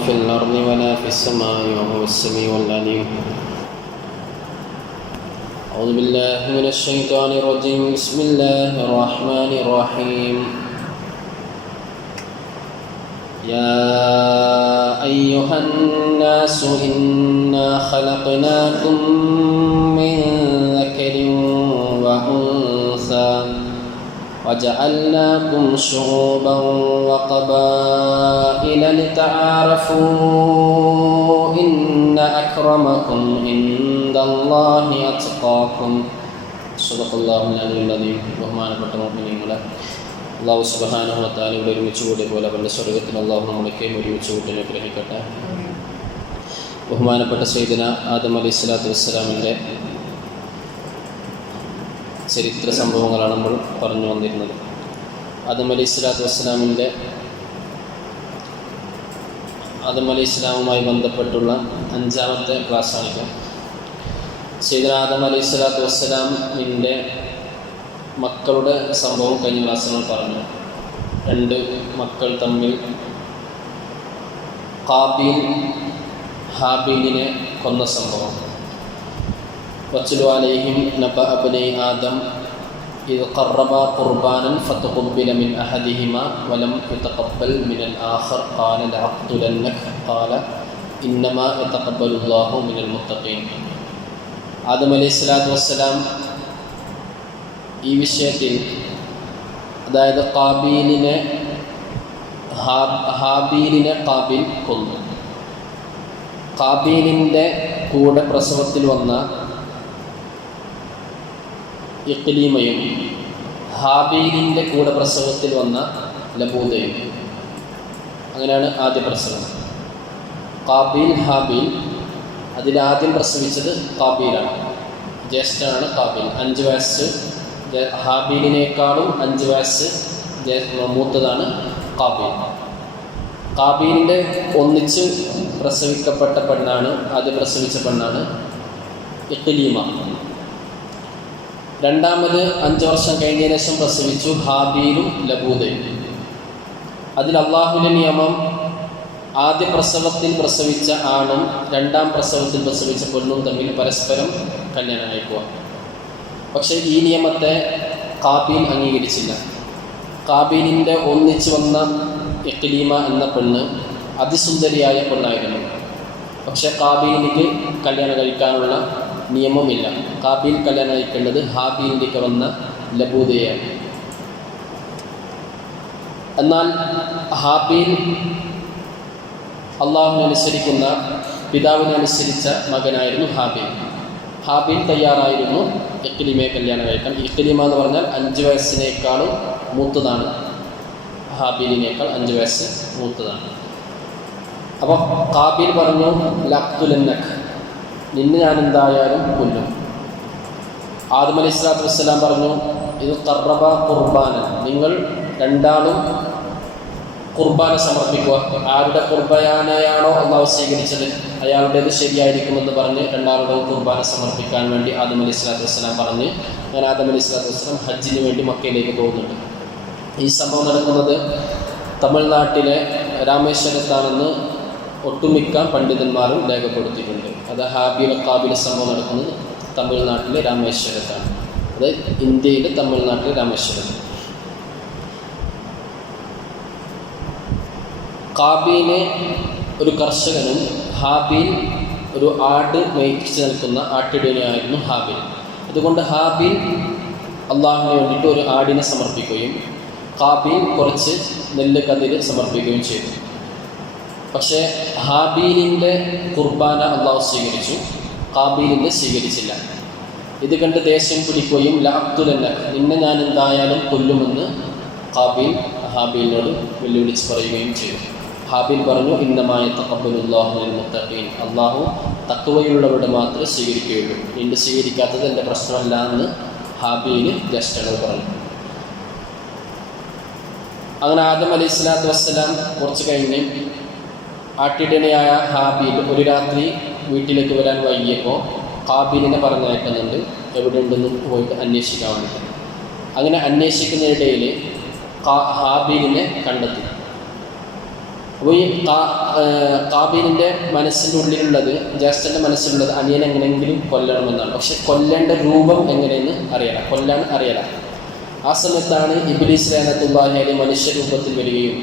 في الأرض ولا في السماء وهو السميع العليم. أعوذ بالله من الشيطان الرجيم. بسم الله الرحمن الرحيم. يا أيها الناس إنا خلقناكم من ذكر وأنثى وجعلناكم شعوبا وقبائل لتعارفوا إن أكرمكم عند الله أتقاكم. صدق الله العلي العظيم. ബഹുമാനപ്പെട്ട മുഅ്മിനീങ്ങളെ, അല്ലാഹു സുബ്ഹാനഹു വ തആലയുടെ ഒരുമിച്ച് കൂടിയ പോലെ അവൻ്റെ സ്വർഗ്ഗത്തിൽ അല്ലാഹു നമ്മളൊക്കെയും ഒരുമിച്ച് കൂട്ടി അനുഗ്രഹിക്കട്ടെ. ബഹുമാനപ്പെട്ട സയ്യിദന ആദം അലൈഹിസ്സലാത്തു വസ്സലാമിൻ്റെ ചരിത്ര സംഭവങ്ങളാണ് നമ്മൾ പറഞ്ഞു വന്നിരുന്നത്. ആദം അലൈഹിസ്സലാമുമായി ബന്ധപ്പെട്ടുള്ള 5-ാമത്തെ ക്ലാസ്സാണിത്. സയ്യിദന ആദം അലൈഹിസ്സലാത്തു വസ്സലാമിൻ്റെ മക്കളുടെ സംഭവം കഴിഞ്ഞ ക്ലാസ്സിൽ നമ്മൾ പറഞ്ഞു. 2 മക്കൾ തമ്മിൽ ഖാബീൽ ഹാബീലിനെ കൊന്ന സംഭവം. വത്ലു അലൈഹിം നബഅ ബനീ ആദം ഇദ് ഖറബാ ഖുർബാനൻ ഫതഖബ്ബല മിൻ അഹദിഹിമാ വലം യതഖബ്ബൽ മിനൽ ആഖർ ഖാല ലഅഖ്തുലന്നക ഖാല ഇന്നമാ യതഖബ്ബലുല്ലാഹു മിനൽ മുത്തഖീൻ. ആദം അലൈഹിസ്സലാത്തു വസ്സലാം ഈ വിഷയത്തിൽ, അതായത് ഹാബീലിനെ ഖാബീൽ കൊന്നു. ഖാബീലിൻ്റെ കൂടെ പ്രസവത്തിൽ വന്ന ഇഖ്ലീമയും ഹാബീലിൻ്റെ കൂടെ പ്രസവത്തിൽ വന്ന ലബൂദയും, അങ്ങനെയാണ് ആദ്യ പ്രസവം. ഖാബീൽ ഹാബീൽ, അതിലാദ്യം പ്രസവിച്ചത് ഖാബീലാണ്, ജ്യേഷ്ഠനാണ് ഖാബീൽ. 5 വയസ്സ് ഹാബീലിനേക്കാളും 5 വയസ്സ് മൂത്തതാണ് ഖാബീൽ. ഖാബീലിൻ്റെ ഒന്നിച്ച് പ്രസവിക്കപ്പെട്ട പെണ്ണാണ്, ആദ്യം പ്രസവിച്ച പെണ്ണാണ് ഇഖ്ലീമ. രണ്ടാമത് 5 വർഷം കഴിഞ്ഞതിന് ശേഷം പ്രസവിച്ചു ഹാബീലും ലബൂദയും. അതിൽ അള്ളാഹുവിൻ്റെ നിയമം, ആദ്യ പ്രസവത്തിൽ പ്രസവിച്ച ആണും 2-ാം പ്രസവത്തിൽ പ്രസവിച്ച പെണ്ണും തമ്മിൽ പരസ്പരം കല്യാണം കഴിക്കുക. പക്ഷേ ഈ നിയമത്തെ ഖാബീൽ അംഗീകരിച്ചില്ല. ഖാബീലിൻ്റെ ഒന്നിച്ച് വന്ന ഇഖ്ലീമ എന്ന പെണ്ണ് അതിസുന്ദരിയായ പെണ്ണായിരുന്നു. പക്ഷേ ഖാബീലിക്ക് കല്യാണം കഴിക്കാനുള്ള നിയമമില്ല. ഖാബീൽ കല്യാണം കഴിക്കേണ്ടത് ഹാബീലിലേക്ക് വന്ന ലബൂദയാണ്. എന്നാൽ ഹാബീൽ അള്ളാഹുവിനെ അനുസരിക്കുന്ന, പിതാവിനെ അനുസരിച്ച മകനായിരുന്നു ഹാബീൽ. ഹാബീൽ തയ്യാറായിരുന്നു ഇഖ്ലീമയെ കല്യാണം കഴിക്കാൻ. ഇഖ്ലീമ എന്ന് പറഞ്ഞാൽ 5 വയസ്സിനേക്കാളും മൂത്തതാണ്, ഹാബീലിനേക്കാൾ 5 വയസ്സ് മൂത്തതാണ്. അപ്പോൾ ഖാബീൽ പറഞ്ഞു, ലഅഖ്തുലന്നക, നിന്നെ ഞാൻ എന്തായാലും കൊല്ലും. ആദം അലൈഹിസ്സലാത്തു വസ്സലാം പറഞ്ഞു, ഇത് ഖറബ ഖുർബാനൻ, നിങ്ങൾ 2ആളും ഖുർബാന സമർപ്പിക്കുക. ആരുടെ ഖുർബാനയാണോ അള്ളാഹു സ്വീകരിച്ചത് അയാളുടേത് ശരിയായിരിക്കുമെന്ന് പറഞ്ഞ് 2ആളുടെയും ഖുർബാന സമർപ്പിക്കാൻ വേണ്ടി ആദം അലൈഹിസ്സലാത്തു വസ്സലാം പറഞ്ഞ്, ഞാൻ ആദം അലൈഹിസ്സലാത്തു വസ്സലാം ഹജ്ജിന് വേണ്ടി മക്കയിലേക്ക് പോകുന്നുണ്ട്. ഈ സംഭവം നടക്കുന്നത് തമിഴ്നാട്ടിലെ രാമേശ്വരത്താണെന്ന് ഒട്ടുമിക്ക പണ്ഡിതന്മാരും രേഖപ്പെടുത്തിയിട്ടുണ്ട്. അത് ഹാബീൽ ഖാബീൽ സംഭവം നടക്കുന്നത് തമിഴ്നാട്ടിലെ രാമേശ്വരത്താണ്. അത് ഇന്ത്യയിലെ തമിഴ്നാട്ടിലെ രാമേശ്വരം. ഖാബീൽ ഒരു കർഷകനും ഹാബീൽ ഒരു ആട് മേയിച്ച് നിൽക്കുന്ന ആട്ടിടയനായിരുന്നു ഹാബീൽ. അതുകൊണ്ട് ഹാബീൽ അള്ളാഹുവിന് വേണ്ടിയിട്ട് ഒരു ആടിനെ സമർപ്പിക്കുകയും ഖാബീൽ കുറച്ച് നെല്ല് കതിര് സമർപ്പിക്കുകയും ചെയ്തു. പക്ഷേ ഹാബീലിൻ്റെ ഖുർബാന അള്ളാഹു സ്വീകരിച്ചു, ഖാബീലിൻ്റെ സ്വീകരിച്ചില്ല. ഇത് കണ്ട് ദേഷ്യം പിടിക്കുകയും ലഅഖ്തുലന്നക, നിന്നെ ഞാൻ എന്തായാലും കൊല്ലുമെന്ന് ഖാബീൽ ഹാബീലിനോട് വെല്ലുവിളിച്ച് പറയുകയും ചെയ്തു. ഹാബീൽ പറഞ്ഞു, ഇന്നമാ യതഖബ്ബലുല്ലാഹു മിനൽ മുത്തഖീൻ, അള്ളാഹു തഖ്വയുള്ളവരുടെ മാത്രമേ സ്വീകരിക്കുകയുള്ളൂ, നിന്നെ സ്വീകരിക്കാത്തത് എൻ്റെ പ്രശ്നമല്ല എന്ന് ഹാബീൽ ജ്യേഷ്ഠനോട് പറഞ്ഞു. അങ്ങനെ ആദം അലൈഹിസ്സലാത്തു വസ്സലാം കുറച്ച് കഴിഞ്ഞ് ആട്ടിടയനായ ഹാബീൽ ഒരു രാത്രി വീട്ടിലേക്ക് വരാൻ വൈകിയപ്പോൾ ഖാബീലിനെ പറഞ്ഞയക്കുന്നുണ്ട്, എവിടെ ഉണ്ടെന്ന് പോയിട്ട് അന്വേഷിക്കാൻ വേണ്ടി. അങ്ങനെ അന്വേഷിക്കുന്നതിനിടയിൽ ഹാബീലിനെ കണ്ടെത്തി. അപ്പോൾ ഈ കാബീലിൻ്റെ മനസ്സിൻ്റെ ഉള്ളിലുള്ളത്, ജ്യേഷ്ഠൻ്റെ മനസ്സിലുള്ളത് അനിയൻ എങ്ങനെയെങ്കിലും കൊല്ലണമെന്നാണ്. പക്ഷെ കൊല്ലേണ്ട രൂപം എങ്ങനെയെന്ന് അറിയണം, കൊല്ലാൻ അറിയണം. ആ സമയത്താണ് ഇബ്ലീസ് ലഅനത്തുല്ലാഹി അലൈഹി മനുഷ്യരൂപത്തിൽ വരികയും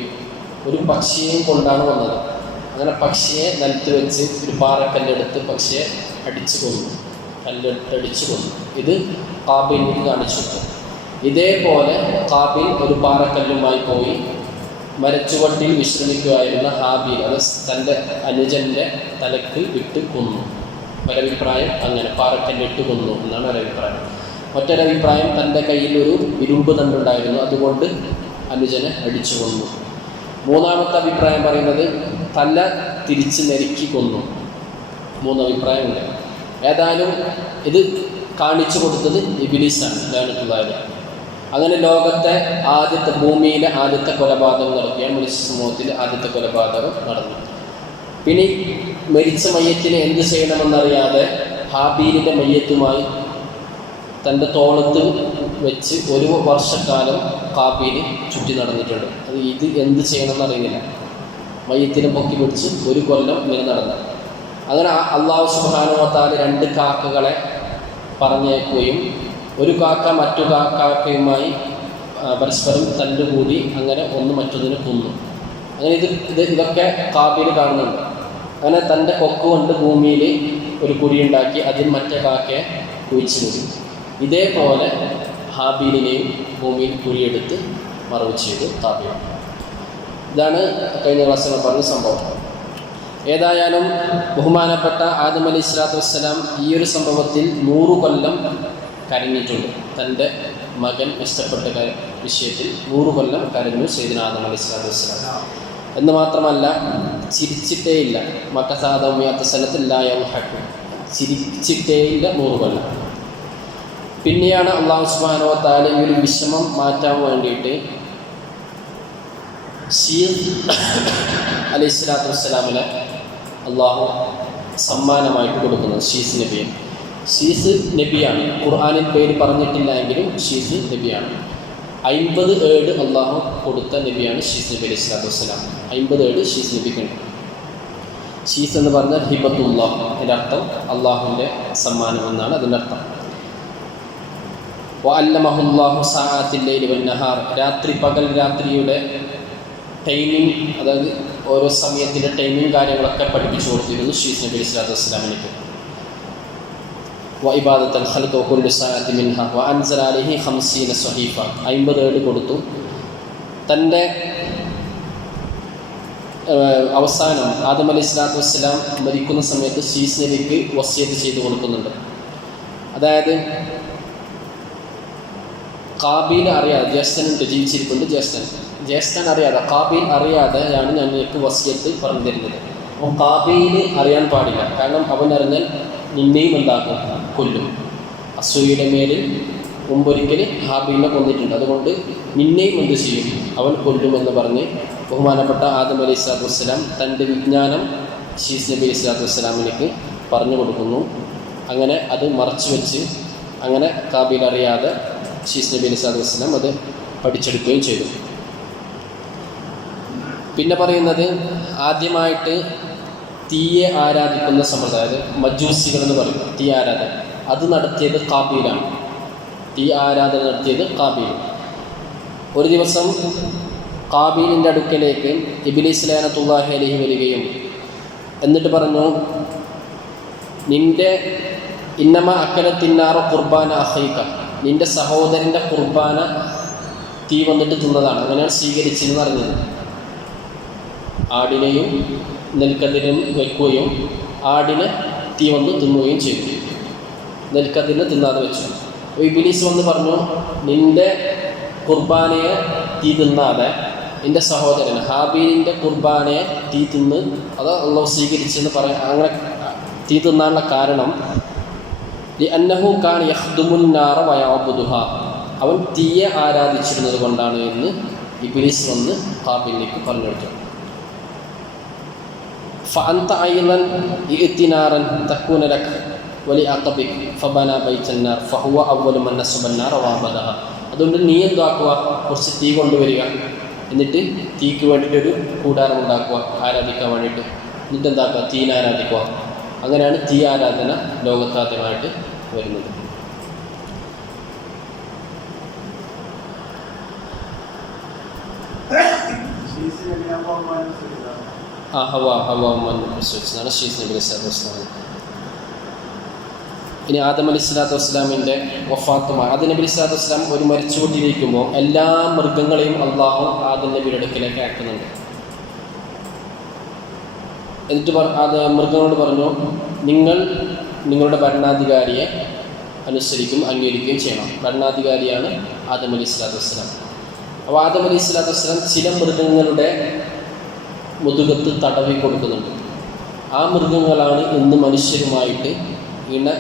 ഒരു പക്ഷിയെയും കൊണ്ടാണ് വന്നത്. അങ്ങനെ പക്ഷിയെ നിലത്ത് വെച്ച് ഒരു പാറക്കല്ലെടുത്ത് പക്ഷിയെ അടിച്ചു കൊന്നു, കല്ലെടുത്തടിച്ചു കൊന്നു. ഇത് കാബീലിന് കാണിച്ചു കൊടുത്തു. ഇതേപോലെ കാബീൽ ഒരു പാറക്കല്ലുമായി പോയി മരച്ചുവട്ടിൽ വിശ്രമിക്കുകയായിരുന്ന ഹാബീൽ അത് തൻ്റെ അനുജൻ്റെ തലക്ക് ഇട്ട് കൊന്നു. ഒരഭിപ്രായം അങ്ങനെ പാറക്കല്ലിട്ട് കൊന്നു എന്നാണ് ഒരഭിപ്രായം. മറ്റൊരഭിപ്രായം തൻ്റെ കയ്യിൽ ഒരു ഇരുമ്പ് തണ്ടുണ്ടായിരുന്നു, അതുകൊണ്ട് അനുജനെ അടിച്ചു കൊന്നു. മൂന്നാമത്തെ അഭിപ്രായം പറയുന്നത് തല തിരിച്ച് നെരുക്കി കൊന്നു. മൂന്നഭിപ്രായമുണ്ട്. ഏതായാലും ഇത് കാണിച്ചു കൊടുത്തത് ഇബ്ലീസാണ് ലഅനത്തുല്ലാഹി. അങ്ങനെ ലോകത്തെ ആദ്യത്തെ, ഭൂമിയിലെ ആദ്യത്തെ കൊലപാതകം നടക്കുകയാണ്. മനുഷ്യ സമൂഹത്തിൽ ആദ്യത്തെ കൊലപാതകം നടന്നു. പിന്നെ മരിച്ച മയ്യത്തിനെ എന്ത് ചെയ്യണമെന്നറിയാതെ ഹാബീലിൻ്റെ മയ്യത്തുമായി തൻ്റെ തോളത്ത് വെച്ച് ഒരു വർഷക്കാലം കാബീൽ ചുറ്റി നടന്നിട്ടുണ്ട്. അത് ഇത് എന്ത് ചെയ്യണമെന്ന് അറിയുന്നില്ല. മയ്യത്തിനെ പൊക്കി പിടിച്ച് ഒരു കൊല്ലം ഇങ്ങനെ നടന്നു. അങ്ങനെ അല്ലാഹു സുബ്ഹാനഹു വ തആല 2 കാക്കകളെ പറഞ്ഞേക്കുകയും ഒരു കാക്ക മറ്റു കാക്കയുമായി പരസ്പരം തല്ലുകൂടി അങ്ങനെ ഒന്ന് മറ്റൊന്നിനെ കൊന്നു. അങ്ങനെ ഇതൊക്കെ കാബീൽ കാണുന്നുണ്ട്. അങ്ങനെ തൻ്റെ കൊക്ക് കൊണ്ട് ഭൂമിയിൽ ഒരു കുഴിയുണ്ടാക്കി അതിൽ മറ്റേ കാക്കയെ കുഴിച്ചു കൂടി. ഇതേപോലെ ഹാബീലിനെയും ഭൂമിയിൽ കുഴിയെടുത്ത് മറവ് ചെയ്തു കാബീൽ. ഇതാണ് കഴിഞ്ഞ ക്ലാസ്സിൽ പറഞ്ഞ സംഭവം. ഏതായാലും ബഹുമാനപ്പെട്ട ആദം അലൈഹി സ്വലാത്തു വസ്സലാം ഈ ഒരു സംഭവത്തിൽ 100 കൊല്ലം കരഞ്ഞിട്ടുണ്ട്. തൻ്റെ മകൻ ഇഷ്ടപ്പെട്ട വിഷയത്തിൽ 100 കൊല്ലം കരഞ്ഞു സയ്യിദുനാ ആദം അലൈഹി സ്വലാത്തു വസ്സലാം. എന്ന് മാത്രമല്ല ചിരിച്ചിട്ടേയില്ല. മക്കസാദമിയാത്ത സ്ഥലത്തില്ലായഹക്കും ചിരിച്ചിട്ടേയില്ല 100 കൊല്ലം. പിന്നെയാണ് അല്ലാഹു സുബ്ഹാനഹു വ തആല ഈ ഒരു വിഷമം മാറ്റാൻ വേണ്ടിയിട്ട് ശീസ് അലൈഹി സ്വലാത്തു വസ്സലാമിനെ അള്ളാഹു സമ്മാനമായിട്ട് കൊടുക്കുന്നത്. ശീസ് നബിയെ. ശീസ് നബിയാണ്. ഖുർആനിൽ പേര് പറഞ്ഞിട്ടില്ല എങ്കിലും ശീസ് നബിയാണ്. 50 ഏട് അള്ളാഹു കൊടുത്ത നബിയാണ് ശീസ് നബി അലൈഹി സ്വലാത്തു വസ്സലാം. 50 ഏട് ശീസ് നബിക്കുണ്ട്. ശീസ് എന്ന് പറഞ്ഞാൽ ഹിബത്തുല്ലാഹ്, അതിൻ്റെ അർത്ഥം അള്ളാഹുവിൻ്റെ സമ്മാനം എന്നാണ് അതിൻ്റെ അർത്ഥം. വഅല്ലമഹുല്ലാഹു സഅഅത്തിൽ ലൈലി വന്നഹാർ, രാത്രി പകൽ രാത്രിയുടെ ടൈമിങ്, അതായത് ഓരോ സമയത്തിൻ്റെ ടൈമിങ് കാര്യങ്ങളൊക്കെ പഠിപ്പിച്ചു കൊടുത്തിരുന്നു ശീസ് നബി അലൈഹി സ്വലാത്തു വസ്സലാമിലേക്ക്. വഇബാദത്തുൽ ഖൽഖ് വകുല്ലു സഅഅത്തി മിൻഹാ വഅൻസല അലൈഹി 50 സ്വഹീഫ, 50 ഏട് കൊടുത്തു. തൻ്റെ അവസാനം ആദം അലൈഹി സ്വലാത്തു വസ്സലാം മരിക്കുന്ന സമയത്ത് ശീസ് നബിക്ക് വസിയത്ത് ചെയ്ത് കൊടുക്കുന്നുണ്ട്. അതായത് കാബീൽ അറിയാതെ, ജ്യേഷ്ഠനുണ്ട്, ജീവിച്ചിരിപ്പുണ്ട് ജ്യേഷ്ഠൻ അറിയാതെ, കാബീൽ അറിയാതെയാണ് ഞങ്ങൾക്ക് വസിയത്ത് പറഞ്ഞു തരുന്നത്. അപ്പോൾ കാബീൽ അറിയാൻ പാടില്ല. കാരണം അവൻ അറിഞ്ഞാൽ നിന്നെയും എന്താക്കും, കൊല്ലും. അസൂയയുടെ മേലിൽ മുമ്പൊരിക്കൽ ഹാബീലിനെ കൊന്നിട്ടുണ്ട്. അതുകൊണ്ട് നിന്നെയും എന്ത് ചെയ്യും, അവൻ കൊല്ലുമെന്ന് പറഞ്ഞ് ബഹുമാനപ്പെട്ട ആദം അലൈഹി സ്വലാത്തു വസ്സലാം തൻ്റെ വിജ്ഞാനം ശീസ് നബി അലൈഹി സ്വലാത്തു വസ്സലാമിലേക്ക് പറഞ്ഞു കൊടുക്കുന്നു. അങ്ങനെ അത് മറച്ചു വെച്ച് അങ്ങനെ കാബീൽ അറിയാതെ ശീസ് നബി അലൈഹി സ്വലാത്തു വസ്സലാം അത് പഠിച്ചെടുക്കുകയും ചെയ്തു. പിന്നെ പറയുന്നത് ആദ്യമായിട്ട് തീയെ ആരാധിക്കുന്ന സമ്പ്രദായം, മജൂസികൾ എന്ന് പറയും, തീ ആരാധന, അത് നടത്തിയത് കാബീലാണ്. തീ ആരാധന നടത്തിയത് കാബീൽ. ഒരു ദിവസം കാബീലിൻ്റെ അടുക്കലേക്ക് ഇബ്ലീസ് ലഅനത്തുല്ലാഹി അലൈഹി വരികയും എന്നിട്ട് പറഞ്ഞു, നിൻ്റെ ഇന്നമ അക്കലത്തിന്നാറ ഖുർബാന അഖീക, നിൻ്റെ സഹോദരൻ്റെ ഖുർബാന തീ വന്നിട്ട് തിന്നതാണ്, അങ്ങനെയാണ് സ്വീകരിച്ചെന്ന് പറഞ്ഞത്. ആടിനെയും നെൽക്കതിരും വയ്ക്കുകയും ആടിനെ തീ വന്ന് തിന്നുകയും ചെയ്തു. നെൽക്കതിരിനെ തിന്നാതെ വെച്ചു. ഇബ്ലീസ് വന്ന് പറഞ്ഞു, നിൻ്റെ ഖുർബാനയെ തീ തിന്നാതെ നിൻ്റെ സഹോദരൻ ഹാബീലിൻ്റെ ഖുർബാനയെ തീ തിന്ന് അത് അല്ലാഹു സ്വീകരിച്ചെന്ന് പറയാൻ, അങ്ങനെ തീ തിന്നാനുള്ള കാരണം ലിഅന്നഹു കാന യഖ്ദുമുൻ നാറ വയഅബുദുഹ, അവൻ തീയെ ആരാധിച്ചിരുന്നത് കൊണ്ടാണ് എന്ന് ഇബ്ലീസ് വന്ന് ഹാബീലിലേക്ക് പറഞ്ഞു കൊടുത്തു. فأنت أيضا ائت نارا تكون لك ولأقبك فبنى بيت النار فهو أول من نصب النار وعبدها. അതുകൊണ്ട് നീ എന്താക്കുക, കുറച്ച് തീ കൊണ്ടുവരിക, എന്നിട്ട് തീക്ക് വേണ്ടിയിട്ടൊരു കൂടാരം ഉണ്ടാക്കുക ആരാധിക്കാൻ വേണ്ടിയിട്ട്. എന്നിട്ട് എന്താക്കുക, തീനെ ആരാധിക്കുക. അങ്ങനെയാണ് തീ ആരാധന ലോകത്താദ്യമായിട്ട് വരുന്നത്. ഹവ്വാണ് ഷീസ് നബി അലൈഹി സ്വലാത്തു വസ്സലാം. ഇനി ആദം അലൈഹി സ്വലാത്തു വസ്സലാമിൻ്റെ വഫാത്തുമായി ആദം നബി അലൈഹി സ്വലാത്തു വസ്സലാം ഒരു മരിച്ചുകൊണ്ടിരിക്കുമ്പോൾ എല്ലാ മൃഗങ്ങളെയും അള്ളാഹു ആദം നബിയുടെ അടുക്കലേക്ക് അയക്കുന്നുണ്ട്. എന്നിട്ട് മൃഗങ്ങളോട് പറഞ്ഞു, നിങ്ങൾ നിങ്ങളുടെ ഭരണാധികാരിയെ അനുസരിക്കും അംഗീകരിക്കുകയും ചെയ്യണം. ഭരണാധികാരിയാണ് ആദം അലൈഹി സ്വലാത്തു വസ്സലാം. അപ്പോൾ ആദം അലൈഹി സ്വലാത്തു വസ്സലാം ചില മൃഗങ്ങളുടെ മുതുകത്ത് തടവി കൊടുക്കുന്നുണ്ട്. ആ മൃഗങ്ങളാണ് ഇന്ന് മനുഷ്യരുമായിട്ട് ഇങ്ങനെ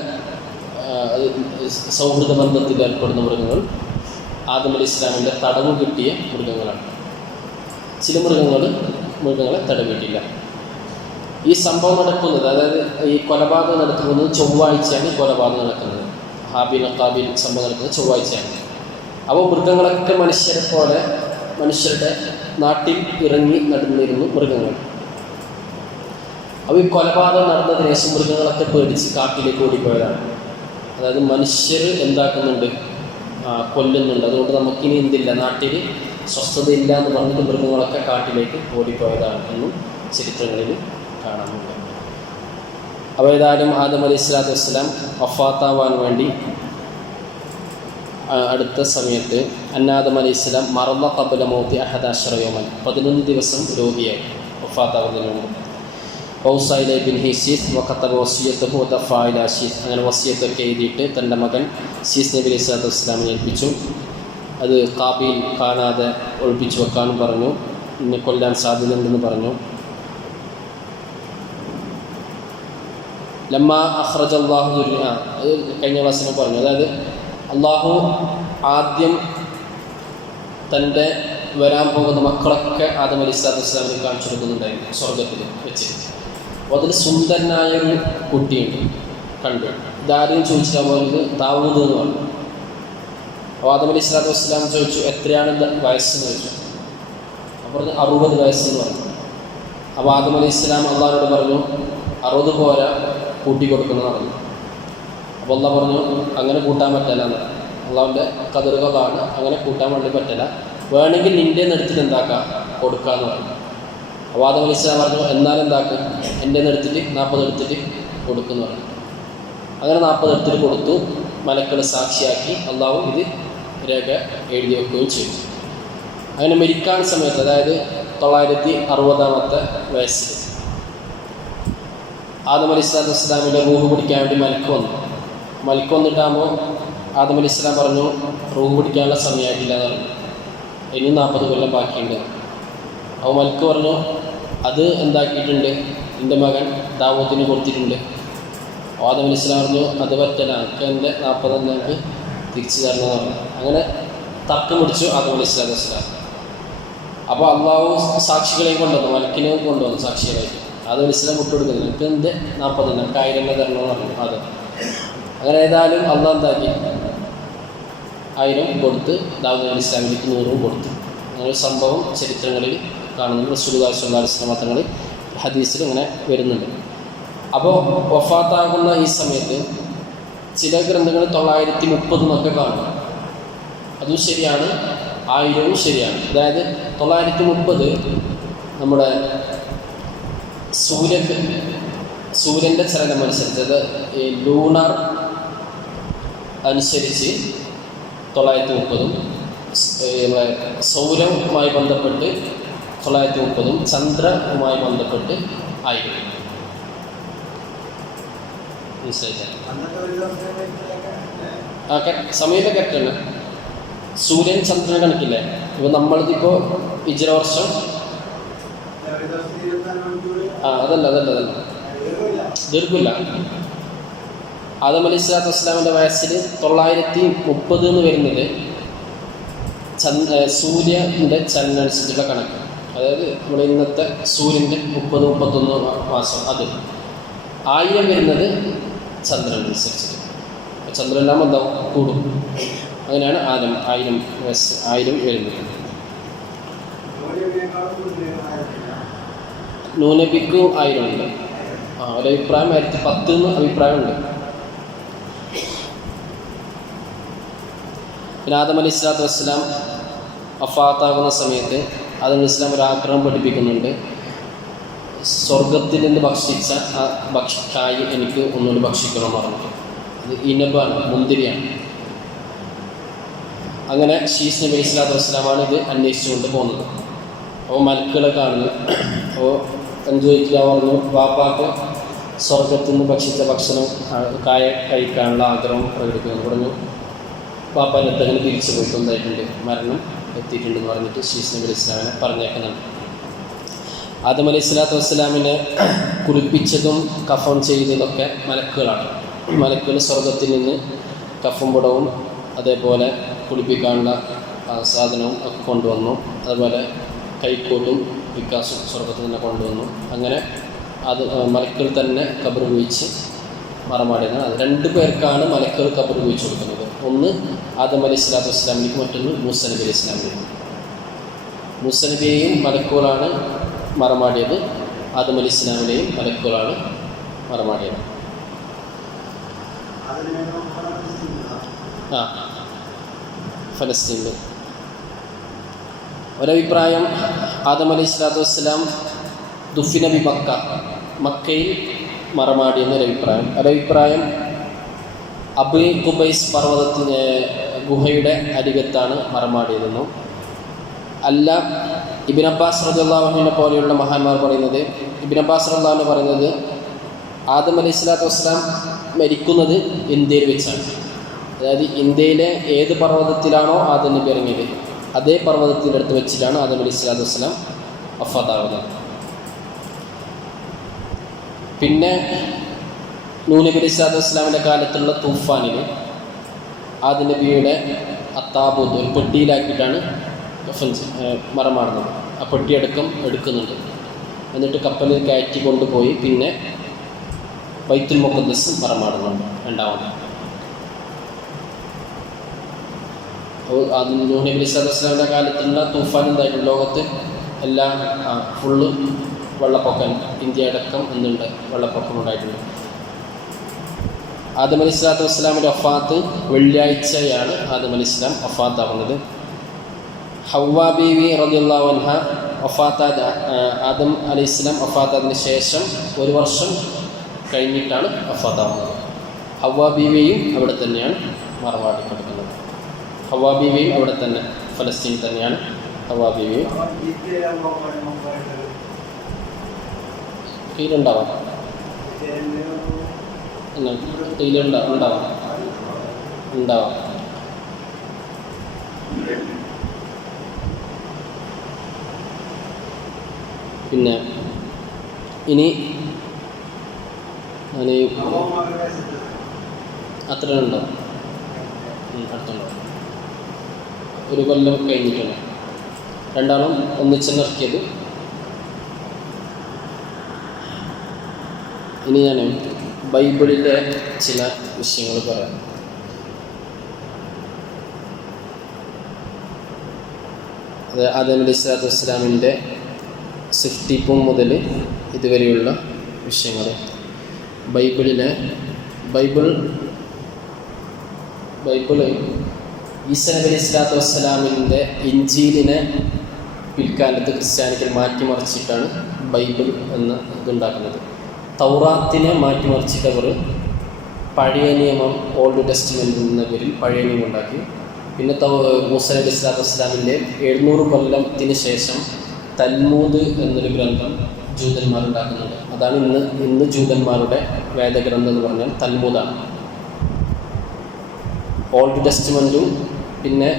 സൗഹൃദ ബന്ധത്തിൽ ഏർപ്പെടുന്ന മൃഗങ്ങൾ. ആദം അലൈഹി സ്വലാമിൻ്റെ തടവ് കിട്ടിയ മൃഗങ്ങളാണ്. ചില മൃഗങ്ങളെ തടവിട്ടില്ല. ഈ സംഭവം നടക്കുന്നത്, അതായത് ഈ കൊലപാതകം നടക്കുന്നത് ചൊവ്വാഴ്ചയാണ്. കൊലപാതകം നടക്കുന്നത് ഹാബീൽ ഖാബീൽ സംഭവം നടക്കുന്നത് ചൊവ്വാഴ്ചയാണ്. അപ്പോൾ മൃഗങ്ങളൊക്കെ മനുഷ്യരെ പോലെ മനുഷ്യരുടെ നാട്ടിൽ ഇറങ്ങി നടന്നിരുന്നു മൃഗങ്ങൾ. അപ്പോൾ ഈ കൊലപാതകം നടന്നതിന് ശേഷം മൃഗങ്ങളൊക്കെ പേടിച്ച് കാട്ടിലേക്ക് ഓടിപ്പോയതാണ്. അതായത് മനുഷ്യർ എന്താക്കുന്നുണ്ട്, കൊല്ലുന്നുണ്ട്, അതുകൊണ്ട് നമുക്കിനി എന്തില്ല, നാട്ടിൽ സ്വസ്ഥതയില്ല എന്ന് പറഞ്ഞിട്ട് മൃഗങ്ങളൊക്കെ കാട്ടിലേക്ക് ഓടിപ്പോയതാണ് എന്നും ചരിത്രങ്ങളിൽ കാണാനുണ്ട്. അപ്പോൾ ഏതായാലും ആദം അലൈഹി സ്വലാത്തു വസ്സലാം വഫാത്താവാൻ വേണ്ടി അടുത്ത സമയത്ത് അന്നാദം അലൈഹി സ്വലാം മറന്ന ഖബല മൗതി 11 യൗമൻ 11 ദിവസം രോഗിയായി വഫാത്താവുന്നതിന് മുമ്പ്. ഔസൈല ഇബ്നു ശീസ് വഖതബ വസിയത്തുഹു ദഫാഇല ശീസ്, അങ്ങനെ വസിയത്തൊക്കെ എഴുതിയിട്ട് തൻ്റെ മകൻ ശീസ് നബി അലൈഹി സ്വലാത്തു വസ്സലാമിനെ ഏൽപ്പിച്ചു. അത് ഖാബീൽ കാണാതെ ഒളിപ്പിച്ചു വെക്കാനും പറഞ്ഞു, ഇന്നെ കൊല്ലാൻ സാധ്യതയുണ്ടെന്ന് പറഞ്ഞു. ലമ്മ അഖ്റജ അല്ലാഹു അത് കഴിഞ്ഞ ക്ലാസ്സിൽ പറഞ്ഞു. അതായത് അള്ളാഹു ആദ്യം തൻ്റെ വരാൻ പോകുന്ന മക്കളൊക്കെ ആദം അലൈഹി സ്വലാത്തു വസ്സലാമിനെ കാണിച്ചു കൊടുക്കുന്നുണ്ടായിരുന്നു സ്വർഗത്തിൽ വെച്ച്. അപ്പോൾ അതിൽ സുന്ദരനായൊരു കുട്ടിയുണ്ട് കണ്ടു. ഇതാരും ചോദിച്ചാൽ പോയത് ദാവൂദ് എന്ന് പറഞ്ഞു. അപ്പോൾ ആദം അലൈഹി സ്വലാത്തു വസ്സലാം ചോദിച്ചു, എത്രയാണ് വയസ്സെന്ന് ചോദിച്ചു. അപ്പോൾ 60 വയസ്സെന്ന് പറഞ്ഞു. അപ്പോൾ ആദം അലൈഹി സ്വലാം അള്ളാഹുവിനോട് പറഞ്ഞു, 60 പോരാ, കൂട്ടി കൊടുക്കണമെന്ന് പറഞ്ഞു. അപ്പോൾ അള്ളാഹ് പറഞ്ഞു, അങ്ങനെ കൂട്ടാൻ പറ്റില്ല എന്ന്. അള്ളാഹുവിൻ്റെ കതിറുകളാണ്, അങ്ങനെ കൂട്ടാൻ വേണ്ടി പറ്റില്ല, വേണമെങ്കിൽ നിൻ്റെ എടുത്തിട്ട് എന്താക്കാം, കൊടുക്കാമെന്ന് പറഞ്ഞു. അപ്പോൾ ആദം അലൈഹി സ്വലാം പറഞ്ഞു, എന്നാലും എന്താക്കുക, എൻ്റെ എടുത്തിട്ട് 40 എടുത്തിട്ട് കൊടുക്കുമെന്ന് പറഞ്ഞു. അങ്ങനെ 40 എടുത്തിട്ട് കൊടുത്തു. മലക്കൾ സാക്ഷിയാക്കി അള്ളാഹു ഇത് രേഖ എഴുതി വെക്കുകയും ചെയ്തു. അങ്ങനെ മരിക്കാൻ സമയത്ത്, അതായത് 960-ാമത്തെ വയസ്സിൽ ആദം അലൈഹി സ്വലാത്തു വസ്സലാമിൻ്റെ റൂഹ് പിടിക്കാൻ വേണ്ടി മലക്ക് വന്നു. മലക്ക് വന്നിട്ടാകുമ്പോൾ ആദം അലൈഹി സ്വലാം പറഞ്ഞു, റൂഹ് പിടിക്കാനുള്ള സമയമായിട്ടില്ല എന്ന് പറഞ്ഞു, ഇനി 40 കൊല്ലം ബാക്കിയുണ്ട്. അപ്പോൾ മലക്ക് പറഞ്ഞു, അത് എന്താക്കിയിട്ടുണ്ട്, എൻ്റെ മകൻ ദാവൂദിന് കൊടുത്തിട്ടുണ്ട്. ആദം അലൈഹി സ്വലാം പറഞ്ഞു, അത് പറ്റില്ല, എനിക്ക് എൻ്റെ 40 എനിക്ക് തിരിച്ചു തരണമെന്ന് പറഞ്ഞു. അങ്ങനെ തർക്കം പിടിച്ചു ആദം അലൈഹി സ്വലാത്തു വസ്സലാം. അപ്പോൾ അള്ളാഹു സാക്ഷികളെയും കൊണ്ടുവന്നു, മലക്കിനെയും കൊണ്ടുവന്നു സാക്ഷികളായിട്ട്. ആദം അലൈഹി സ്വലാം വിട്ടുകൊടുക്കുന്നത്, എനിക്ക് എൻ്റെ 40 എനിക്ക് 1000 തരണമെന്ന് പറഞ്ഞു ആദം. അങ്ങനെ ഏതായാലും അള്ളാഹ് എന്താക്കി, 1000 കൊടുത്ത് ദാവൂദ് അലൈഹി സ്വലാമിലേക്ക് 100 കൊടുത്തു. അങ്ങനെ ഒരു സംഭവം ചരിത്രങ്ങളിൽ കാണുന്നുണ്ട്. റസൂലുള്ളാഹി സ്വല്ലല്ലാഹു അലൈഹി വസല്ലം തങ്ങൾ ഹദീസിൽ ഇങ്ങനെ വരുന്നുണ്ട്. അപ്പോൾ വഫാത്താകുന്ന ഈ സമയത്ത് ചില ഗ്രന്ഥങ്ങൾ 930 എന്നൊക്കെ കാണും. അതും ശരിയാണ്, 1000 ശരിയാണ്. അതായത് 930 നമ്മുടെ സൂര്യൻ്റെ ചലനം അനുസരിച്ച്, അത് ലൂണാർ അനുസരിച്ച് 930-ഉം സൗരവുമായി ബന്ധപ്പെട്ട് 930-ഉം ചന്ദ്രവുമായി ബന്ധപ്പെട്ട് 1000. മനസ്സിലായില്ലേ? സമയത്തെ കറക്റ്റാണ്. സൂര്യൻ ചന്ദ്രനെ കണക്കില്ലേ. ഇപ്പോൾ നമ്മളിതിപ്പോൾ ഹിജ്റ വർഷം അതല്ല ദീർഘമില്ല. ആദം അലൈഹി സ്വലാത്തു വസ്സലാമിൻ്റെ വയസ്സിൽ 930 എന്ന് വരുന്നത് സൂര്യൻ്റെ ചലനം അനുസരിച്ചുള്ള കണക്ക്. അതായത് നമ്മുടെ ഇന്നത്തെ സൂര്യൻ്റെ 30-31 മാസം, അത് 1000 വരുന്നത് ചന്ദ്രൻ അനുസരിച്ചിട്ട്. ചന്ദ്രനെല്ലാം എന്താവും, കൂടും. അങ്ങനെയാണ് 1000 വയസ്സ് 1000 വരുന്നത്. നൂനബിക്ക് 1000 ഉണ്ട്. ഒരഭിപ്രായം 1010 എന്ന് അഭിപ്രായമുണ്ട്. പിന്നെ ആദം അലൈഹി സ്വലാത്തു വസ്സലാം വഫാത്താകുന്ന സമയത്ത് ആദം അലൈഹി സ്വലാം ഒരു ആഗ്രഹം പഠിപ്പിക്കുന്നുണ്ട്. സ്വർഗത്തിൽ നിന്ന് ഭക്ഷിച്ച ആ കായ് എനിക്ക് ഒന്നുകൂടി ഭക്ഷിക്കണം പറഞ്ഞിട്ട്. അത് ഇനബാണ്, മുന്തിരിയാണ്. അങ്ങനെ ശീസ് നബി അലൈഹി സ്വലാത്തു വസ്സലാമാണ് ഇത് അന്വേഷിച്ചുകൊണ്ട് പോകുന്നത്. അപ്പോൾ മലക്കുകളെ കാണുന്നു. അപ്പോൾ ചോദിക്കുക പറഞ്ഞു, വാപ്പാക്ക് സ്വർഗത്തിൽ നിന്ന് ഭക്ഷിച്ച ഭക്ഷണം കായ കഴിക്കാനുള്ള ആഗ്രഹം പ്രകടിപ്പിക്കുന്നു. പറഞ്ഞു വാപ്പാൻ്റെ അടുത്തങ്ങനെ തിരിച്ചു പോയിട്ടുണ്ടായിട്ടുണ്ട്, മരണം എത്തിയിട്ടുണ്ടെന്ന് പറഞ്ഞിട്ട് ശീസ് നബി അലൈഹി സ്വലാമിനെ പറഞ്ഞേക്കുന്നുണ്ട്. ആദം അലൈഹി സ്വലാത്തു വസ്സലാമിനെ കുളിപ്പിച്ചതും കഫൻ ചെയ്തതൊക്കെ മലക്കുകളാണ്. മലക്കുകൾ സ്വർഗത്തിൽ നിന്ന് കഫും പുടവും അതേപോലെ കുളിപ്പിക്കാനുള്ള സാധനവും ഒക്കെ കൊണ്ടുവന്നു. അതുപോലെ കൈക്കോട്ടും വിക്കാസും സ്വർഗത്തിൽ തന്നെ കൊണ്ടുവന്നു. അങ്ങനെ അത് മലക്കുകൾ തന്നെ ഖബർ കുഴിച്ച് മറമാടിയതാണ്. അത് 2 പേർക്കാണ് മലക്കുകൾ ഖബർ കുഴിച്ച് കൊടുക്കുന്നത്. ഒന്ന് ആദം അലൈഹി സ്വലാത്തു വസ്സലാമിലേക്ക്, മറ്റൊന്ന് മൂസ നബി അലൈഹി സ്വലാമിലേക്ക്. മൂസ നബിയെയും മലക്കുകളാണ് മറമാടിയത്, ആദം അലൈഹി സ്വലാമിനെയും മലക്കുകളാണ് മറമാടിയത്. ഫലസ്തീനിൽ ഒരഭിപ്രായം ആദം അലൈഹി സ്വലാത്തു വസ്സലാം ദുഫിന ബി മക്ക, മക്കയിൽ മറമാടി എന്നൊരഭിപ്രായം. ഒരഭിപ്രായം അബു ഖുബൈസ് പർവ്വതത്തിന് ഗുഹയുടെ അരികത്താണ് മറമാടിയതെന്നും. അല്ല, ഇബ്ൻ അബ്ബാസ് റളിയല്ലാഹു അൻഹുവിനെ പോലെയുള്ള മഹാന്മാർ പറയുന്നത്, ഇബ്ൻ അബ്ബാസ് റളിയല്ലാഹു അൻഹു പറയുന്നത് ആദം അലൈഹി സ്വലാത്തു വസ്സലാം മരിക്കുന്നത് ഇന്ത്യയിൽ വെച്ചാണ്. അതായത് ഇന്ത്യയിലെ ഏത് പർവ്വതത്തിലാണോ ആദം നബി ഇറങ്ങിയത് അതേ പർവ്വതത്തിൻ്റെ അടുത്ത് വെച്ചിട്ടാണ് ആദം അലൈഹി സ്വലാത്തു വസ്സലാം വഫാത്താവുന്നത്. പിന്നെ നൂഹ് നബി അലൈഹി സ്വലാത്തു വസ്സലാമിൻ്റെ കാലത്തുള്ള തൂഫാനിൽ ആദം നബിയുടെ അത്താബൂത്ത് ഒരു പെട്ടിയിലാക്കിയിട്ടാണ് മറമാടുന്നത്. ആ പെട്ടിയടക്കം എടുക്കുന്നുണ്ട്. എന്നിട്ട് കപ്പലിൽ കയറ്റി കൊണ്ടുപോയി പിന്നെ ബൈത്തുൽ മുഖദ്ദസ് മറമാടുന്നുണ്ട്. രണ്ടാമത് നൂഹ് നബി അലൈഹി സ്വലാത്തു വസ്സലാമിൻ്റെ കാലത്തുള്ള തൂഫാൻ എന്തായിരുന്നു? ലോകത്ത് എല്ലാം ഫുള്ള് വെള്ളപ്പൊക്കം, ഇന്ത്യ അടക്കം എന്തുണ്ട്, വെള്ളപ്പൊക്കം ഉണ്ടായിട്ടുണ്ട്. ആദം അലൈഹി സ്വലാത്തു വസ്സലാമിൻ്റെ വഫാത്ത് വെള്ളിയാഴ്ചയാണ് ആദം അലൈഹി സ്വലാം വഫാത്താവുന്നത്. ഹവ്വ ബീവി റളിയല്ലാഹു അൻഹ ആദം അലൈഹി സ്വലാം വഫാത്തായതിന് ശേഷം 1 വർഷം കഴിഞ്ഞിട്ടാണ് വഫാത്താവുന്നത്. ഹവ്വ ബീവിയും അവിടെ തന്നെയാണ് മറമാടി കിടക്കുന്നത്. ഹവ്വ ബീവിയും അവിടെ തന്നെ, ഫലസ്തീനിൽ തന്നെയാണ് ഹവ്വ ബീവിയും. കയ്യിലുണ്ടാവാം, കയ്യിലുണ്ടാവാം. പിന്നെ ഇനി ഞാൻ അത്ര ഉണ്ടോ? അടുത്തുണ്ടോ? 1 കൊല്ലം കഴിഞ്ഞിട്ടുണ്ട്. രണ്ടാളും ഒന്നിച്ച് നിർത്തിയത്. ഇനി ഞാൻ ബൈബിളിലെ ചില വിഷയങ്ങൾ പറയാം. അത് ആദം അലൈഹി സ്വലാത്തു വസ്സലാമിൻ്റെ സൃഷ്ടിപ്പും മുതൽ ഇതുവരെയുള്ള വിഷയങ്ങൾ. ബൈബിൾ ഈസാ നബി അലൈഹി സ്വലാത്തു വസ്സലാമിൻ്റെ ഇഞ്ചീലിനെ പിൽക്കാലത്ത് ക്രിസ്ത്യാനികൾ മാറ്റിമറിച്ചിട്ടാണ് ബൈബിൾ എന്ന ഇതുണ്ടാക്കുന്നത്. തൗറാത്തിനെ മാറ്റിമറിച്ചിട്ട് അവർ പഴയ നിയമം, ഓൾഡ് ടെസ്റ്റ്മെൻറ്റ് എന്ന പേരിൽ പഴയ നിയമം ഉണ്ടാക്കി. പിന്നെ മൂസ നബി സ്വലാത്തു വസ്സലാമിൻ്റെ 700 കൊല്ലത്തിന് ശേഷം തൽമൂദ് എന്നൊരു ഗ്രന്ഥം ജൂതന്മാർ ഉണ്ടാക്കുന്നുണ്ട്. അതാണ് ഇന്ന് ജൂതന്മാരുടെ വേദഗ്രന്ഥം എന്ന് പറഞ്ഞാൽ തൽമൂദാണ്. ഓൾഡ് ടെസ്റ്റ്മെൻറ്റും പിന്നെ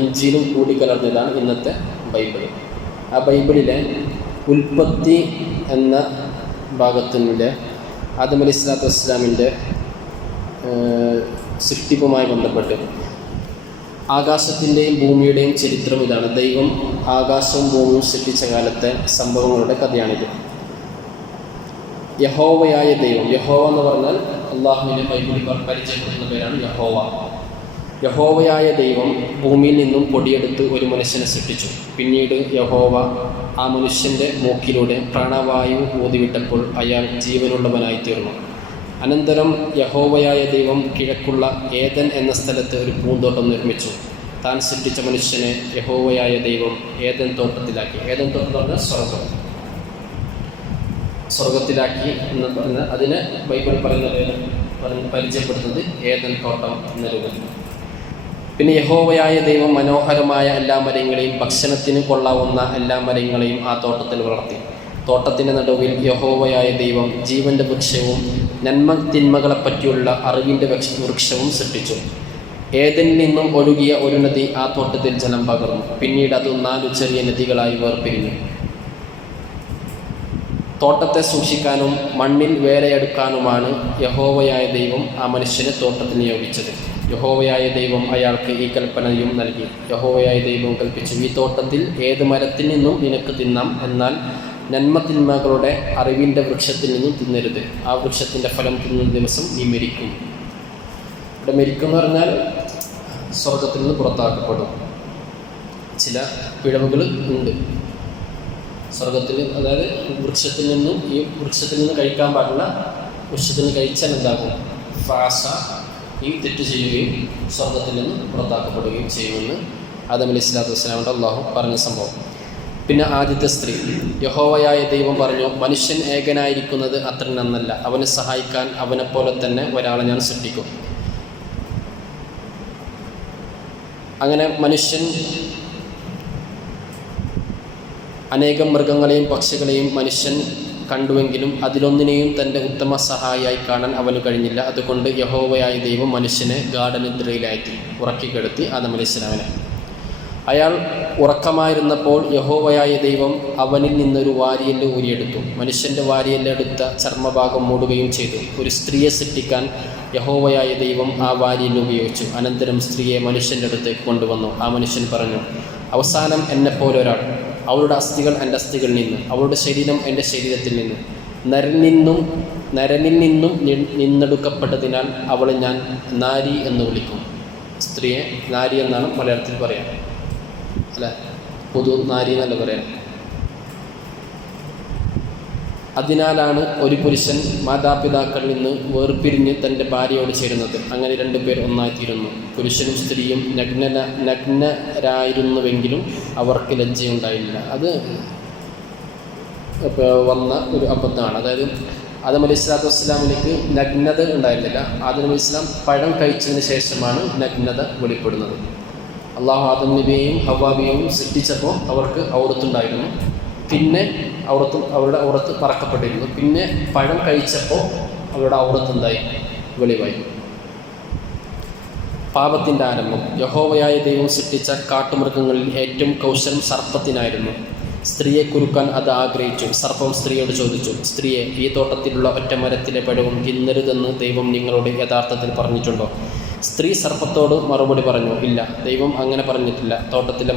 ഇഞ്ചീലും കൂടിക്കലർന്നതാണ് ഇന്നത്തെ ബൈബിൾ. ആ ബൈബിളിലെ ഉൽപ്പത്തി എന്ന ഭാഗത്തിൻ്റെ ആദം അലൈഹി സ്വലാത്തു വസ്സലാമിൻ്റെ സൃഷ്ടിപ്പുമായി ബന്ധപ്പെട്ട് ആകാശത്തിൻ്റെയും ഭൂമിയുടെയും ചരിത്രം ഇതാണ്. ദൈവം ആകാശവും ഭൂമിയും സൃഷ്ടിച്ച കാലത്തെ സംഭവങ്ങളുടെ കഥയാണിത്. യഹോവയായ ദൈവം, യഹോവ എന്ന് പറഞ്ഞാൽ അള്ളാഹുവിനെ ബൈബിളിൽ പരിചയപ്പെടുത്തുന്ന പേരാണ് യഹോവ. യഹോവയായ ദൈവം ഭൂമിയിൽ നിന്നും പൊടിയെടുത്ത് ഒരു മനുഷ്യനെ സൃഷ്ടിച്ചു. പിന്നീട് യഹോവ ആ മനുഷ്യൻ്റെ മൂക്കിലൂടെ പ്രാണവായു ഊതിവിട്ടപ്പോൾ അയാൾ ജീവനുള്ളവനായി തീർന്നു. അനന്തരം യഹോവയായ ദൈവം കിഴക്കുള്ള ഏദൻ എന്ന സ്ഥലത്ത് ഒരു പൂന്തോട്ടം നിർമ്മിച്ചു. താൻ സൃഷ്ടിച്ച മനുഷ്യനെ യഹോവയായ ദൈവം ഏദൻ തോട്ടത്തിലാക്കി. ഏദൻ തോട്ടം എന്ന് പറഞ്ഞാൽ സ്വർഗത്തിലാക്കി എന്ന് പറഞ്ഞ അതിനെ ബൈബിൾ പരിചയപ്പെടുത്തുന്നത് ഏദൻ തോട്ടം എന്ന രൂപത്തിൽ. പിന്നെ യഹോവയായ ദൈവം മനോഹരമായ എല്ലാ മരങ്ങളെയും ഭക്ഷണത്തിന് കൊള്ളാവുന്ന എല്ലാ മരങ്ങളെയും ആ തോട്ടത്തിൽ വളർത്തി. തോട്ടത്തിൻ്റെ നടുവിൽ യഹോവയായ ദൈവം ജീവൻ്റെ വൃക്ഷവും നന്മ തിന്മകളെപ്പറ്റിയുള്ള അറിവിൻ്റെ വൃക്ഷവും സൃഷ്ടിച്ചു. ഏദനിൽ നിന്നും ഒഴുകിയ ഒരു നദി ആ തോട്ടത്തിൽ ജലം പകർന്നു. പിന്നീട് അത് 4 ചെറിയ നദികളായി വേർപിരിഞ്ഞു. തോട്ടത്തെ സൂക്ഷിക്കാനും മണ്ണിൽ വേലയെടുക്കാനുമാണ് യഹോവയായ ദൈവം ആ മനുഷ്യനെ തോട്ടത്തിൽ നിയോഗിച്ചത്. യഹോവയായ ദൈവം അയാൾക്ക് ഈ കൽപ്പനയും നൽകി. യഹോവയായ ദൈവം കൽപ്പിച്ചു, ഈ തോട്ടത്തിൽ ഏത് മരത്തിൽ നിന്നും നിനക്ക് തിന്നാം, എന്നാൽ നന്മ തിന്മകളുടെ അറിവിൻ്റെ വൃക്ഷത്തിൽ നിന്നും തിന്നരുത്. ആ വൃക്ഷത്തിൻ്റെ ഫലം തിന്നുന്ന ദിവസം നീ മരിക്കും. ഇവിടെ മരിക്കും എന്ന് പറഞ്ഞാൽ സ്വർഗത്തിൽ നിന്ന് പുറത്താക്കപ്പെടും. ചില പിഴവുകൾ ഉണ്ട് സ്വർഗത്തിൽ. അതായത് വൃക്ഷത്തിൽ നിന്ന് കഴിക്കാൻ പാടില്ല. വൃക്ഷത്തിൽ നിന്ന് കഴിച്ചാൽ എന്താകും? ഫാസ ഈ തെറ്റ് ചെയ്യുകയും സ്വർഗത്തിൽ നിന്ന് പുറത്താക്കപ്പെടുകയും ചെയ്യുമെന്ന് ആദം അലൈഹിസ്സലാത്തു വസ്സലാമിൻ്റെ അള്ളാഹു പറഞ്ഞ സംഭവം. പിന്നെ ആദ്യത്തെ സ്ത്രീ, യഹോവയായ ദൈവം പറഞ്ഞു, മനുഷ്യൻ ഏകനായിരിക്കുന്നത് അത്ര നന്നല്ല, അവനെ സഹായിക്കാൻ അവനെപ്പോലെ തന്നെ ഒരാളെ ഞാൻ സൃഷ്ടിക്കും. അങ്ങനെ മനുഷ്യൻ അനേകം മൃഗങ്ങളെയും പക്ഷികളെയും മനുഷ്യൻ കണ്ടുവെങ്കിലും അതിലൊന്നിനെയും തൻ്റെ ഉത്തമ സഹായിയായി കാണാൻ അവന് കഴിഞ്ഞില്ല. അതുകൊണ്ട് യഹോവയായ ദൈവം മനുഷ്യനെ ഗാഠനിദ്രയിലായി ഉറക്കിക്കെടുത്തി ആദം അലൈഹിസ്സലാമിനെ. അയാൾ ഉറക്കമായിരുന്നപ്പോൾ യഹോവയായ ദൈവം അവനിൽ നിന്നൊരു വാരിയെല്ല് ഊരിയെടുത്തു. മനുഷ്യൻ്റെ വാരിയെല്ലെടുത്ത ചർമ്മഭാഗം മൂടുകയും ചെയ്തു. ഒരു സ്ത്രീയെ സൃഷ്ടിക്കാൻ യഹോവയായ ദൈവം ആ വാരിയെല്ല് ഉപയോഗിച്ചു. അനന്തരം സ്ത്രീയെ മനുഷ്യൻ്റെ അടുത്തേക്ക് കൊണ്ടുവന്നു. ആ മനുഷ്യൻ പറഞ്ഞു, അവസാനം എന്നെപ്പോലെ ഒരാൾ. അവളുടെ അസ്ഥികൾ എൻ്റെ അസ്ഥികളിൽ നിന്ന്, അവളുടെ ശരീരം എൻ്റെ ശരീരത്തിൽ നിന്ന്, നരനിൽ നിന്നും നിന്നെടുക്കപ്പെട്ടതിനാൽ അവളെ ഞാൻ നാരി എന്ന് വിളിക്കും. സ്ത്രീയെ നാരി എന്നാണ് മലയാളത്തിൽ പറയാം, അല്ല പൊതു നാരി എന്നല്ല പറയാം. അതിനാലാണ് ഒരു പുരുഷൻ മാതാപിതാക്കളിൽ നിന്ന് വേർപിരിഞ്ഞ് തൻ്റെ ഭാര്യയോട് ചേരുന്നത്. അങ്ങനെ 2 പേർ ഒന്നായിത്തീരുന്നു. പുരുഷനും സ്ത്രീയും നഗ്നരായിരുന്നുവെങ്കിലും അവർക്ക് ലജ്ജയുണ്ടായില്ല. അത് വന്ന ഒരു അബദ്ധമാണ്. അതായത് ആദം അലൈഹിസ്സലാത്തു വസ്സലാമിലേക്ക് നഗ്നത ഉണ്ടായിരുന്നില്ല. ആദം അലൈഹിസ്സലാം പഴം കഴിച്ചതിന് ശേഷമാണ് നഗ്നത വെളിപ്പെടുന്നത്. അള്ളാഹു ആദം നബിയെയും ഹവ്വാബിയെയും സൃഷ്ടിച്ചപ്പോൾ അവർക്ക് ഔറത്തുണ്ടായിരുന്നു. പിന്നെ അവരുടെ ഔറത്ത് പറക്കപ്പെട്ടിരുന്നു. പിന്നെ പഴം കഴിച്ചപ്പോൾ അവരുടെ ഔറത്തുണ്ടായി, വെളിവായി. പാപത്തിൻ്റെ ആരംഭം. യഹോവയായ ദൈവം സൃഷ്ടിച്ച കാട്ടുമൃഗങ്ങളിൽ ഏറ്റവും കൗശലം സർപ്പത്തിനായിരുന്നു. സ്ത്രീയെ കുരുക്കാൻ അത് ആഗ്രഹിച്ചു. സർപ്പം സ്ത്രീയോട് ചോദിച്ചു, സ്ത്രീയെ, ഈ തോട്ടത്തിലുള്ള ഒറ്റ മരത്തിലെ പഴവും തിന്നരുതെന്ന് ദൈവം നിങ്ങളോട് യഥാർത്ഥത്തിൽ പറഞ്ഞിട്ടുണ്ടോ? സ്ത്രീ സർപ്പത്തോട് മറുപടി പറഞ്ഞു, ഇല്ല, ദൈവം അങ്ങനെ പറഞ്ഞിട്ടില്ല. തോട്ടത്തിലെ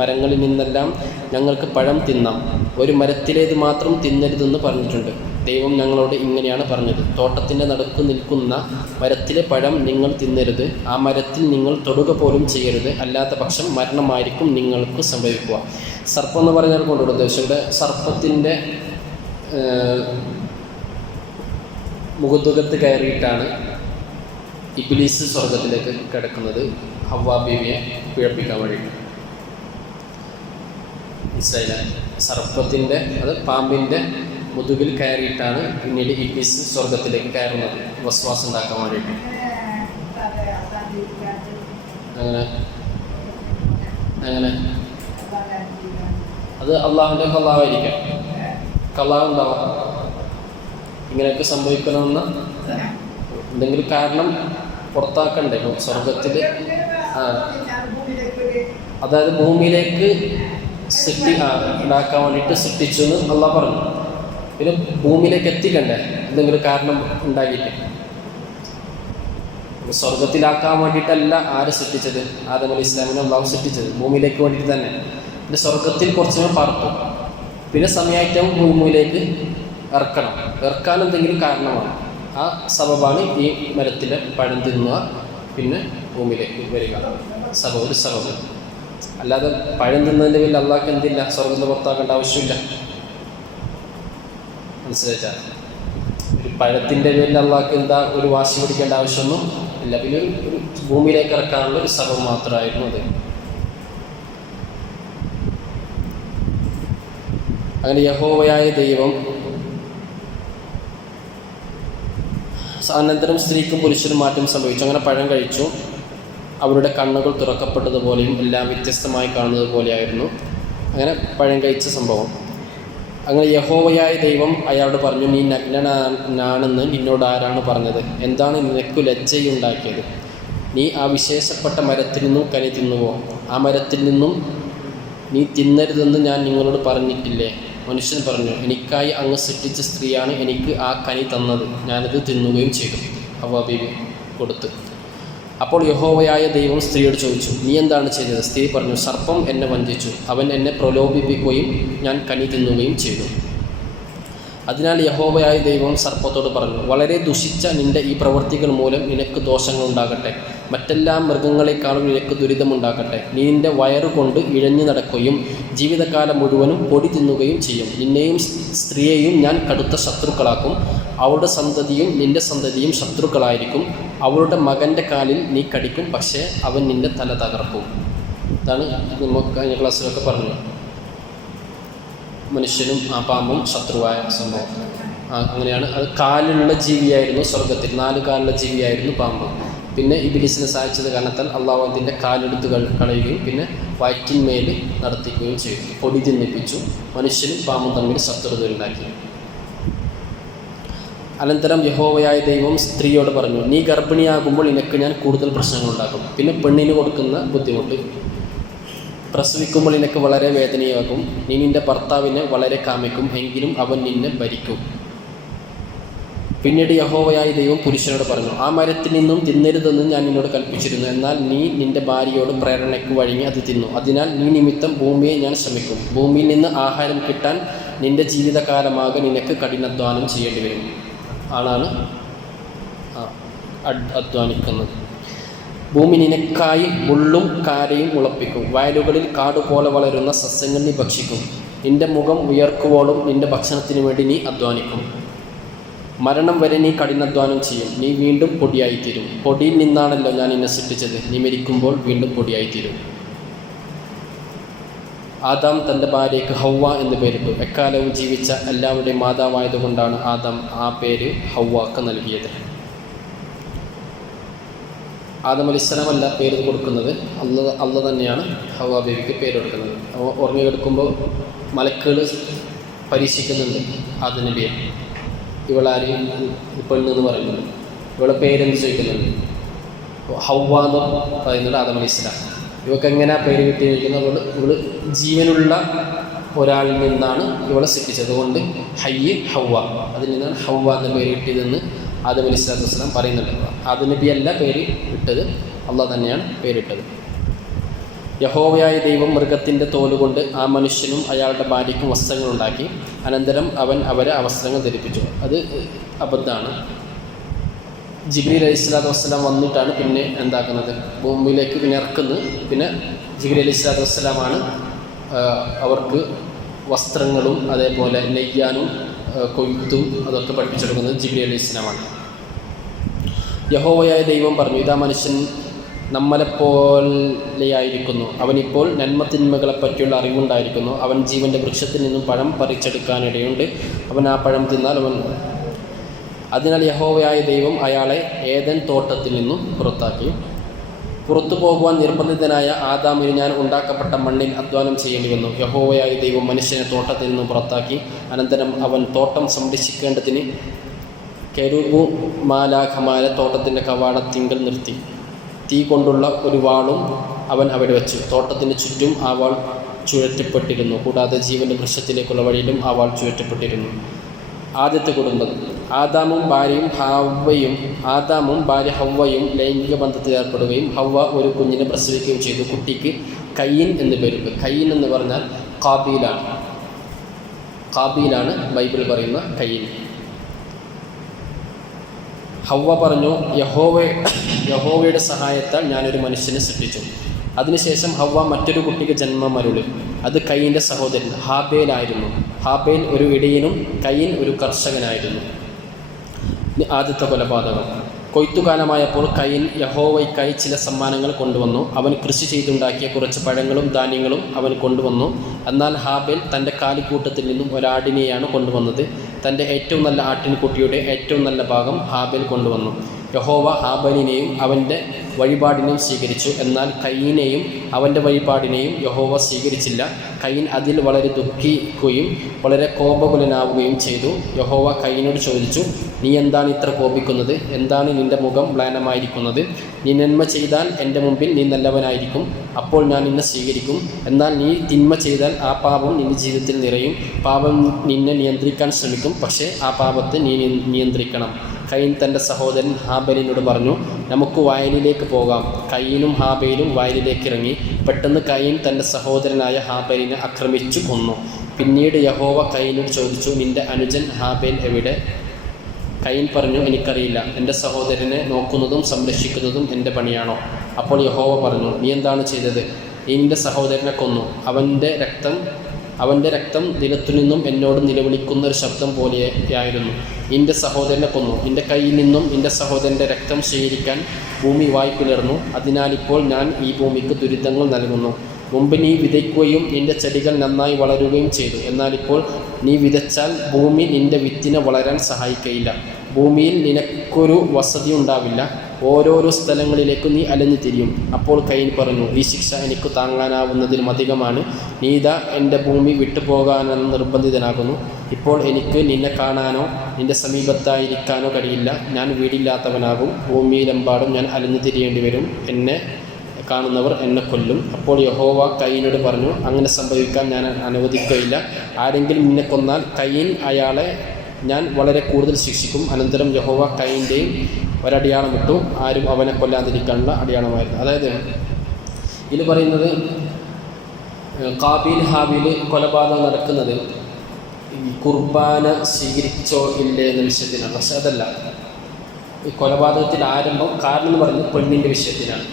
മരങ്ങളിൽ നിന്നെല്ലാം ഞങ്ങൾക്ക് പഴം തിന്നാം, ഒരു മരത്തിലേത് മാത്രം തിന്നരുതെന്ന് പറഞ്ഞിട്ടുണ്ട്. ദൈവം ഞങ്ങളോട് ഇങ്ങനെയാണ് പറഞ്ഞത്, തോട്ടത്തിൻ്റെ നടുക്ക് നിൽക്കുന്ന മരത്തിലെ പഴം നിങ്ങൾ തിന്നരുത്, ആ മരത്തിൽ നിങ്ങൾ തൊടുക പോലും ചെയ്യരുത്, അല്ലാത്ത പക്ഷം മരണമായിരിക്കും നിങ്ങൾക്ക് സംഭവിക്കുക. സർപ്പം എന്ന് പറഞ്ഞാൽ കൊണ്ടുള്ള ഉദ്ദേശം ഇവിടെ സർപ്പത്തിൻ്റെ മുഖത്തുകത്ത് കയറിയിട്ടാണ് ഇബ്ലീസ് സ്വർഗത്തിലേക്ക് കിടക്കുന്നത്, ഹവ്വാ ബീവിയെ പിഴപ്പിക്കാൻ വേണ്ടിയിട്ട്. മനസ്സിലായില്ല? സർപ്പത്തിൻ്റെ, അത് പാമ്പിൻ്റെ മുതുകിൽ കയറിയിട്ടാണ് പിന്നീട് ഇബ്ലീസ് സ്വർഗത്തിലേക്ക് കയറുന്നത്, വസ്വാസം ഉണ്ടാക്കാൻ വേണ്ടിയിട്ട്. അങ്ങനെ അത് അള്ളാഹുവിൻ്റെ കള്ളാവായിരിക്കാം. കള്ളാവ് ഉണ്ടാവാം. ഇങ്ങനെയൊക്കെ സംഭവിക്കണമെന്ന എന്തെങ്കിലും കാരണം പുറത്താക്കണ്ടേ സ്വർഗത്തിൽ? അതായത് ഭൂമിയിലേക്ക് ഉണ്ടാക്കാൻ വേണ്ടിയിട്ട് സൃഷ്ടിച്ചു എന്ന് അള്ളാഹ് പറഞ്ഞു. പിന്നെ ഭൂമിയിലേക്ക് എത്തിക്കണ്ടേ എന്തെങ്കിലും കാരണം ഉണ്ടാക്കിയിട്ട്. സ്വർഗത്തിലാക്കാൻ വേണ്ടിയിട്ടല്ല ആര് സൃഷ്ടിച്ചത്? ആദം അലൈഹിസ്സലാമിനെ അള്ളാഹു സൃഷ്ടിച്ചത് ഭൂമിയിലേക്ക് വേണ്ടിയിട്ട് തന്നെ. പിന്നെ സ്വർഗത്തിൽ കുറച്ച് പറത്തു, പിന്നെ സമയമായിട്ടും ഭൂമിയിലേക്ക് ഇറക്കാൻ എന്തെങ്കിലും കാരണമാണ്. ആ സബബാണ് ഈ മരത്തിലെ പഴം തിന്നുക, പിന്നെ ഭൂമിയിലേക്ക് വരിക. ഒരു സബബ്. അല്ലാതെ പഴം തിന്നതിൻ്റെ പേരിൽ അള്ളാഹ്ക്ക് എന്തില്ല, സ്വർഗത്തിൽ പുറത്താക്കേണ്ട ആവശ്യമില്ല. മനസ്സിലാച്ചാൽ ഒരു പഴത്തിൻ്റെ പേരിൽ അള്ളാഹ്ക്ക് എന്താ ഒരു വാശി പിടിക്കേണ്ട ആവശ്യമൊന്നും ഇല്ല. പിന്നെ ഒരു ഭൂമിയിലേക്ക് ഇറക്കാനുള്ള ഒരു സബബ് മാത്രമായിരുന്നു അത്. അങ്ങനെ യഹോവയായ ദൈവം അനന്തരം സ്ത്രീക്കും പുരുഷനും മാറ്റം സംഭവിച്ചു. അങ്ങനെ പഴം കഴിച്ചു. അവരുടെ കണ്ണുകൾ തുറക്കപ്പെട്ടതുപോലെയും എല്ലാം വ്യത്യസ്തമായി കാണുന്നത് പോലെയായിരുന്നു അങ്ങനെ പഴം കഴിച്ച സംഭവം. അങ്ങനെ യഹോവയായ ദൈവം അയാളോട് പറഞ്ഞു, നീ നഗ്നനാണെന്ന് നിന്നോട് ആരാണ് പറഞ്ഞത്? എന്താണ് നിനക്ക് ലജ്ജയുണ്ടാക്കിയത്? നീ ആ വിശേഷപ്പെട്ട മരത്തിൽ നിന്നും കനി തിന്നുവോ? ആ മരത്തിൽ നിന്നും നീ തിന്നരുതെന്ന് ഞാൻ നിങ്ങളോട് പറഞ്ഞിട്ടില്ലേ? മനുഷ്യൻ പറഞ്ഞു, എനിക്കായി അങ്ങ് സൃഷ്ടിച്ച സ്ത്രീയാണ് എനിക്ക് ആ കനി തന്നത്. ഞാനത് തിന്നുകയും ചെയ്തു. ഹവ്വ ബീവി കൊടുത്തു. അപ്പോൾ യഹോവയായ ദൈവം സ്ത്രീയോട് ചോദിച്ചു, നീ എന്താണ് ചെയ്തത്? സ്ത്രീ പറഞ്ഞു, സർപ്പം എന്നെ വഞ്ചിച്ചു. അവൻ എന്നെ പ്രലോഭിപ്പിക്കുകയും ഞാൻ കനി തിന്നുകയും ചെയ്തു. അതിനാൽ യഹോവയായ ദൈവം സർപ്പത്തോട് പറഞ്ഞു, വളരെ ദുഷിച്ച നിന്റെ ഈ പ്രവൃത്തികൾ മൂലം നിനക്ക് ദോഷങ്ങളുണ്ടാകട്ടെ. മറ്റെല്ലാ മൃഗങ്ങളെക്കാളും നിനക്ക് ദുരിതമുണ്ടാകട്ടെ. നീ നിന്റെ വയറുകൊണ്ട് ഇഴഞ്ഞു നടക്കുകയും ജീവിതകാലം മുഴുവനും പൊടി തിന്നുകയും ചെയ്യും. നിന്നെയും സ്ത്രീയെയും ഞാൻ കടുത്ത ശത്രുക്കളാക്കും. അവളുടെ സന്തതിയും നിന്റെ സന്തതിയും ശത്രുക്കളായിരിക്കും. അവളുടെ മകൻ്റെ കാലിൽ നീ കടിക്കും, പക്ഷേ അവൻ നിന്റെ തല തകർക്കും. ഇതാണ് നമുക്ക് കഴിഞ്ഞ ക്ലാസ്സിലൊക്കെ പറഞ്ഞു. മനുഷ്യനും ആ പാമ്പും ശത്രുവായ സംഭവം. അങ്ങനെയാണ്. അത് കാലുള്ള ജീവിയായിരുന്നു സ്വർഗത്തിൽ. 4 കാലുള്ള ജീവിയായിരുന്നു പാമ്പ്. പിന്നെ ഇബ്ലീസിനെ സഹായിച്ചത് കാരണത്താൽ അള്ളാഹു അതിൻ്റെ കാലെടുത്ത് കളയുകയും പിന്നെ വയറ്റിന്മേൽ നടത്തിക്കുകയും ചെയ്തു. പൊടി തിന്നിപ്പിച്ചു. മനുഷ്യനും പാമ്പും തമ്മിൽ ശത്രുത ഉണ്ടാക്കി. അനന്തരം യഹോവയായ ദൈവം സ്ത്രീയോട് പറഞ്ഞു, നീ ഗർഭിണിയാകുമ്പോൾ നിനക്ക് ഞാൻ കൂടുതൽ പ്രശ്നങ്ങളുണ്ടാക്കും. പിന്നെ പെണ്ണിന് കൊടുക്കുന്ന ബുദ്ധിമുട്ട്. പ്രസവിക്കുമ്പോൾ നിനക്ക് വളരെ വേദനയാകും. നീ നിൻ്റെ ഭർത്താവിനെ വളരെ കാമിക്കും, എങ്കിലും അവൻ നിന്നെ ഭരിക്കും. പിന്നീട് യഹോവയായ ദൈവം പുരുഷനോട് പറഞ്ഞു, ആ മരത്തിൽ നിന്നും തിന്നരുതെന്ന് ഞാൻ നിന്നോട് കൽപ്പിച്ചിരുന്നു. എന്നാൽ നീ നിൻ്റെ ഭാര്യയോട് പ്രേരണയ്ക്ക് വഴങ്ങി അത് തിന്നു. അതിനാൽ നീ നിമിത്തം ഭൂമിയെ ഞാൻ ശമിക്കും. ഭൂമിയിൽ നിന്ന് ആഹാരം കിട്ടാൻ നിൻ്റെ ജീവിതകാലമാകെ നിനക്ക് കഠിനാധ്വാനം ചെയ്യേണ്ടി വരും. ആളാണ് അധ്വാനിക്കുന്നത്. ഭൂമി നിനക്കായി മുള്ളും കാരയും മുളപ്പിക്കും. വയലുകളിൽ കാടുപോലെ വളരുന്ന സസ്യങ്ങൾ നീ ഭക്ഷിക്കും. നിന്റെ മുഖം ഉയർക്കുവോളും നിന്റെ ഭക്ഷണത്തിന് വേണ്ടി നീ അധ്വാനിക്കും. മരണം വരെ നീ കഠിനാധ്വാനം ചെയ്യും. നീ വീണ്ടും പൊടിയായിത്തീരും. പൊടിയിൽ നിന്നാണല്ലോ ഞാൻ നിന്നെ സൃഷ്ടിച്ചത്. നീ മരിക്കുമ്പോൾ വീണ്ടും പൊടിയായിത്തീരും. ആദാം തൻ്റെ ഭാര്യയ്ക്ക് ഹവ്വ എന്ന് പേരിട്ടു. എക്കാലവും ജീവിച്ച എല്ലാവരുടെയും മാതാവായതുകൊണ്ടാണ് ആദാം ആ പേര് ഹവ്വാക്ക് നൽകിയത്. ആദം അലൈഹിസ്സലാമല്ല പേര് കൊടുക്കുന്നത്, അള്ള തന്നെയാണ് ഹവ്വ ബീവിക്ക് പേര് കൊടുക്കുന്നത്. ഉറങ്ങിയെടുക്കുമ്പോൾ മലക്കുകൾ പരീക്ഷിക്കുന്നുണ്ട് ആദം നബിയെ. ഇവളാരെയും പെണ്ണെന്ന് പറയുന്നുണ്ട്. ഇവളെ പേരെന്ന് ചോദിക്കുന്നുണ്ട്. ഹവ്വ എന്ന് പറയുന്നത് ആദം അലൈഹിസ്സലാം. ഇവൾക്ക് എങ്ങനെയാണ് പേര് കിട്ടിയിരിക്കുന്നത്? ഇവള് ജീവനുള്ള ഒരാളിൽ നിന്നാണ് ഇവളെ സൃഷ്ടിച്ചത്. അതുകൊണ്ട് ഹയ്യ് ഹവ്വ, അതിൽ നിന്നാണ് ഹവ്വ എന്ന പേര് കിട്ടിയതെന്ന് ആദം അലൈഹിസ്സലാത്തു വസ്സലാം പറയുന്നുണ്ട്. ആദം നബിയല്ല പേര് ഇട്ടത്, അള്ളാഹ് തന്നെയാണ് പേരിട്ടത്. യഹോവയായ ദൈവം മൃഗത്തിൻ്റെ തോലുകൊണ്ട് ആ മനുഷ്യനും അയാളുടെ ഭാര്യയ്ക്കും വസ്ത്രങ്ങളുണ്ടാക്കി. അനന്തരം അവൻ അവരെ വസ്ത്രങ്ങൾ ധരിപ്പിച്ചു. അത് അബദ്ധമാണ്. ജിബ്രീൽ അലൈഹിസ്സലാത്തു വസ്സലാം വന്നിട്ടാണ് പിന്നെ എന്താക്കുന്നത്, ഭൂമിയിലേക്ക് പിന്നെ ഇറക്കുന്നത്. പിന്നെ ജിബ്രീൽ അലൈഹിസ്സലാത്തു വസ്സലാമാണ് അവർക്ക് വസ്ത്രങ്ങളും അതേപോലെ നെയ്യാനും കൊയ്ത്തും അതൊക്കെ പഠിപ്പിച്ചെടുക്കുന്നത് ജിബ്രീൽ അലൈഹിസ്സലാമാണ്. യഹോവയായ ദൈവം പറഞ്ഞു, ഇതാ മനുഷ്യൻ നമ്മളെപ്പോലെയായിരിക്കുന്നു. അവനിപ്പോൾ നന്മതിന്മകളെപ്പറ്റിയുള്ള അറിവുണ്ടായിരിക്കുന്നു. അവൻ ജീവൻ്റെ വൃക്ഷത്തിൽ നിന്നും പഴം പറിച്ചെടുക്കാനിടയുണ്ട്. അവൻ ആ പഴം തിന്നാൽ അവൻ. അതിനാൽ യഹോവയായ ദൈവം അയാളെ ഏദൻ തോട്ടത്തിൽ നിന്നും പുറത്താക്കി. പുറത്തു പോകുവാൻ നിർബന്ധിതനായ ആദാമിന് ഞാൻ ഉണ്ടാക്കപ്പെട്ട മണ്ണിൽ അധ്വാനം ചെയ്യേണ്ടി വന്നു. യഹോവയായ ദൈവം മനുഷ്യനെ തോട്ടത്തിൽ നിന്നും പുറത്താക്കി. അനന്തരം അവൻ തോട്ടം സംരക്ഷിക്കേണ്ടതിന് കെരൂബുമാലാഖമാരെ തോട്ടത്തിൻ്റെ കവാടത്തിങ്കൽ നിർത്തി. തീ കൊണ്ടുള്ള ഒരു വാളും അവൻ അവിടെ വെച്ചു. തോട്ടത്തിന് ചുറ്റും ആ വാൾ ചുഴറ്റപ്പെട്ടിരുന്നു. കൂടാതെ ജീവൻ്റെ വൃക്ഷത്തിലേക്കുള്ള വഴിയിലും ആ വാൾ ചുഴറ്റപ്പെട്ടിരുന്നു. ആദ്യത്തെ കുടുംബം ആദാമും ഭാര്യ ഹവ്വയും ലൈംഗിക ബന്ധത്തിൽ ഏർപ്പെടുകയും ഹവ്വ ഒരു കുഞ്ഞിനെ പ്രസവിക്കുകയും ചെയ്തു. കുട്ടിക്ക് കയ്യിൻ എന്ന് പേരുണ്ട്. കയ്യിൻ എന്ന് പറഞ്ഞാൽ കാബീലാണ് ബൈബിൾ പറയുന്ന കയ്യിൻ. ഹവ്വ പറഞ്ഞു, യഹോവയുടെ സഹായത്താൽ ഞാനൊരു മനുഷ്യനെ സൃഷ്ടിച്ചു. അതിനുശേഷം ഹവ്വ മറ്റൊരു കുട്ടിക്ക് ജന്മം അരുളി. അത് കയീൻ്റെ സഹോദരൻ ഹാബേലായിരുന്നു. ഹാബേൽ ഒരു ഇടയനും കയീൻ ഒരു കർഷകനായിരുന്നു. ആദ്യത്തെ കൊലപാതകം. കൊയ്ത്തുകാലമായപ്പോൾ കയീൻ യഹോവയ്ക്കായി ചില സമ്മാനങ്ങൾ കൊണ്ടുവന്നു. അവൻ കൃഷി ചെയ്തുണ്ടാക്കിയ കുറച്ച് പഴങ്ങളും ധാന്യങ്ങളും അവൻ കൊണ്ടുവന്നു. എന്നാൽ ഹാബേൽ തൻ്റെ കാലിക്കൂട്ടത്തിൽ നിന്നും ഒരാടിനെയാണ് കൊണ്ടുവന്നത്. തൻ്റെ ഏറ്റവും നല്ല ആട്ടിൻകുട്ടിയുടെ ഏറ്റവും നല്ല ഭാഗം ഹാബേൽ കൊണ്ടുവന്നു. യഹോവ ഹാബേലിനെയും അവൻ്റെ വഴിപാടിനെയും സ്വീകരിച്ചു. എന്നാൽ കയീനെയും അവൻ്റെ വഴിപാടിനെയും യഹോവ സ്വീകരിച്ചില്ല. കയീൻ അതിൽ വളരെ ദുഃഖിക്കുകയും വളരെ കോപകുലനാവുകയും ചെയ്തു. യഹോവ കയീനോട് ചോദിച്ചു, നീ എന്താണ് ഇത്ര കോപിക്കുന്നത്? എന്താണ് നിൻ്റെ മുഖം മ്ലാനമായിരിക്കുന്നത്? നീ നന്മ ചെയ്താൽ എൻ്റെ മുമ്പിൽ നീ നല്ലവനായിരിക്കും, അപ്പോൾ ഞാൻ നിന്നെ സ്വീകരിക്കും. എന്നാൽ നീ തിന്മ ചെയ്താൽ ആ പാപം നിൻ്റെ ജീവിതത്തിൽ നിറയും. പാപം നിന്നെ നിയന്ത്രിക്കാൻ ശ്രമിക്കും, പക്ഷേ ആ പാപത്തെ നീ നിയന്ത്രിക്കണം. കയീൻ തൻ്റെ സഹോദരൻ ഹാബേലിനോട് പറഞ്ഞു, നമുക്ക് വയലിലേക്ക് പോകാം. കയീനും ഹാബേലും വയലിലേക്ക് ഇറങ്ങി. പെട്ടെന്ന് കയീൻ തൻ്റെ സഹോദരനായ ഹാബേലിനെ ആക്രമിച്ചു കൊന്നു. പിന്നീട് യഹോവ കയീനോട് ചോദിച്ചു, നിൻ്റെ അനുജൻ ഹാബേൽ എവിടെ? കയീൻ പറഞ്ഞു, എനിക്കറിയില്ല. എൻ്റെ സഹോദരനെ നോക്കുന്നതും സംരക്ഷിക്കുന്നതും എൻ്റെ പണിയാണോ? അപ്പോൾ യഹോവ പറഞ്ഞു, നീ എന്താണ് ചെയ്തത്? നീ നിൻ്റെ സഹോദരനെ കൊന്നു. അവൻ്റെ രക്തം നിലത്തുനിന്നും എന്നോട് നിലവിളിക്കുന്ന ഒരു ശബ്ദം പോലെയായിരുന്നു. നിൻ്റെ സഹോദരനെ കൊന്നു. നിൻ്റെ കയ്യിൽ നിന്നും നിൻ്റെ സഹോദരൻ്റെ രക്തം സ്വീകരിക്കാൻ ഭൂമി വായ്പിളർന്നു. അതിനാലിപ്പോൾ ഞാൻ ഈ ഭൂമിക്ക് ദുരിതങ്ങൾ നൽകുന്നു. മുമ്പ് നീ വിതയ്ക്കുകയും നിൻ്റെ ചെടികൾ നന്നായി വളരുകയും ചെയ്തു. എന്നാലിപ്പോൾ നീ വിതച്ചാൽ ഭൂമി നിൻ്റെ വിത്തിനെ വളരാൻ സഹായിക്കയില്ല. ഭൂമിയിൽ നിനക്കൊരു വസതി ഉണ്ടാവില്ല. ഓരോരോ സ്ഥലങ്ങളിലേക്ക് നീ അലഞ്ഞു തിരിയും. അപ്പോൾ കയീൻ പറഞ്ഞു, ഈ ശിക്ഷ എനിക്ക് താങ്ങാനാവുന്നതിലും അധികമാണ്. നീതാ എൻ്റെ ഭൂമി വിട്ടുപോകാനെന്ന് നിർബന്ധിതനാകുന്നു. ഇപ്പോൾ എനിക്ക് നിന്നെ കാണാനോ നിൻ്റെ സമീപത്തായിരിക്കാനോ കഴിയില്ല. ഞാൻ വീടില്ലാത്തവനാകും. ഭൂമിയിലെമ്പാടും ഞാൻ അലഞ്ഞു തിരിയേണ്ടി വരും. എന്നെ കാണുന്നവർ എന്നെ കൊല്ലും. അപ്പോൾ യഹോവ കയീനോട് പറഞ്ഞു, അങ്ങനെ സംഭവിക്കാൻ ഞാൻ അനുവദിക്കുകയില്ല. ആരെങ്കിലും നിന്നെ കൊന്നാൽ അയാളെ ഞാൻ വളരെ കൂടുതൽ ശിക്ഷിക്കും. അനന്തരം യഹോവ കയീൻ്റെയും ഒരടയാളമിട്ടു. ആരും അവനെ കൊല്ലാതിരിക്കാനുള്ള അടയാളമായിരുന്നു. അതായത് ഇതിൽ പറയുന്നത് കാബീൽ ഹാബീൽ കൊലപാതകം നടക്കുന്നത് കുർബാന സ്വീകരിച്ചോ ഇല്ലേ എന്ന വിഷയത്തിനാണ്. പക്ഷെ അതല്ല, ഈ കൊലപാതകത്തിൽ ആരംഭം കാരണം എന്ന് പറയുന്നത് പെണ്ണിൻ്റെ വിഷയത്തിലാണ്.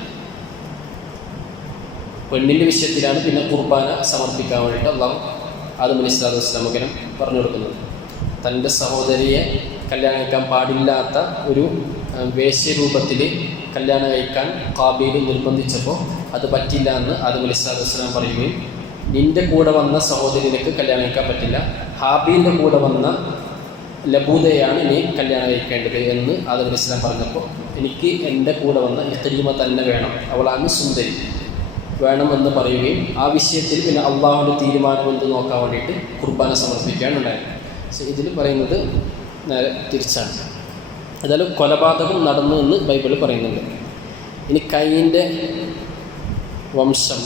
പിന്നെ കുർബാന സമർപ്പിക്കാൻ വേണ്ടിയിട്ട് അള്ളാഹു ആദം അലൈഹിസ്സലാത്തു വസ്സലാം പറഞ്ഞു കൊടുക്കുന്നത്. തൻ്റെ സഹോദരിയെ കല്യാണം കഴിക്കാൻ പാടില്ലാത്ത ഒരു വേശ്യരൂപത്തിൽ കല്യാണം കഴിക്കാൻ കാബീൽ നിർബന്ധിച്ചപ്പോൾ അത് പറ്റില്ല എന്ന് ആദം അലൈഹിസ്സലാത്തു വസ്സലാം പറയുകയും, നിൻ്റെ കൂടെ വന്ന സഹോദരിക്ക് കല്യാണം കഴിക്കാൻ പറ്റില്ല, ഹാബീലിൻ്റെ കൂടെ വന്ന ലബൂദയാണ് നീ കല്യാണം കഴിക്കേണ്ടത് എന്ന് ആദം അലൈഹിസ്സലാം പറഞ്ഞപ്പോൾ, എനിക്ക് എൻ്റെ കൂടെ വന്ന ഇഖ്രീമ തന്നെ വേണം, അവളാണ് സുന്ദരി വേണമെന്ന് പറയുകയും ആ വിഷയത്തിൽ പിന്നെ അള്ളാഹുവിൻ്റെ തീരുമാനം എന്ത് നോക്കാൻ വേണ്ടിയിട്ട് കുർബാന സമർപ്പിക്കാനുണ്ടായത്. പക്ഷേ ഇതിൽ പറയുന്നത് നേരെ തിരിച്ചാണ്. ഏതായാലും കൊലപാതകം നടന്നു എന്ന് ബൈബിളിൽ പറയുന്നുണ്ട്. ഇനി കയീൻ്റെ വംശം,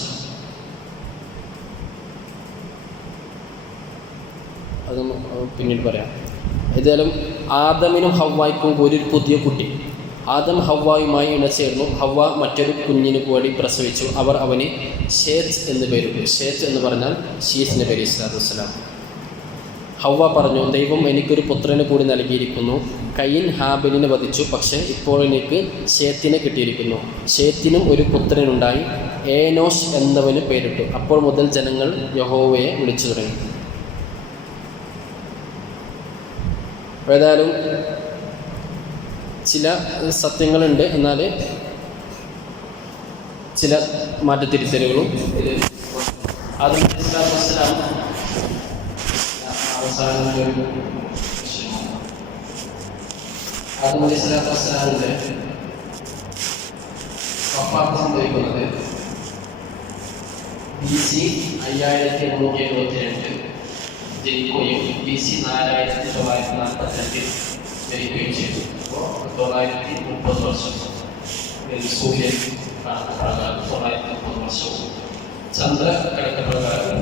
അത് പിന്നീട് പറയാം. ഏതായാലും ആദമിനും ഹവ്വായ്ക്കും ഒരു പുതിയ കുട്ടി. ആദം ഹവ്വായുമായി ഇണചേർന്നു. ഹവ്വ മറ്റൊരു കുഞ്ഞിന് കൂടി പ്രസവിച്ചു. അവർ അവന് ഷേത്ത് എന്ന് പേരിട്ടു. ഷേത്ത് എന്ന് പറഞ്ഞാൽ ശീസ് നബി അലൈഹി സ്വലാത്തു വസ്സലാം. ഹവ്വ പറഞ്ഞു, ദൈവം എനിക്കൊരു പുത്രനെ കൂടി നൽകിയിരിക്കുന്നു. കയീൻ ഹാബേലിനെ വധിച്ചു, പക്ഷേ ഇപ്പോൾ എനിക്ക് ഷേത്തിനെ കിട്ടിയിരിക്കുന്നു. ഷേത്തിനും ഒരു പുത്രനുണ്ടായി, ഏനോഷ് എന്നവന് പേരിട്ടു. അപ്പോൾ മുതൽ ജനങ്ങൾ യഹോവയെ വിളിച്ചു തുടങ്ങി. ഏതായാലും ചില സത്യങ്ങളുണ്ട്, എന്നാൽ ചില മാറ്റത്തിരുത്തലുകളും ആദം അലൈഹിസ്സലാത്തു വസ്സലാം ആദം അലൈഹിസ്സലാത്തു വസ്സലാമിൻ്റെ വഫാത്ത് സംഭവിക്കുന്നത് BC 5372 ജനിക്കുകയും BC 4942 മരിക്കുകയും ചെയ്തു. അപ്പോൾ 930 വർഷം സൂര്യൻ കണക്കപ്രകാരം 930 വർഷവും ചന്ദ്ര കണക്കപ്രകാരം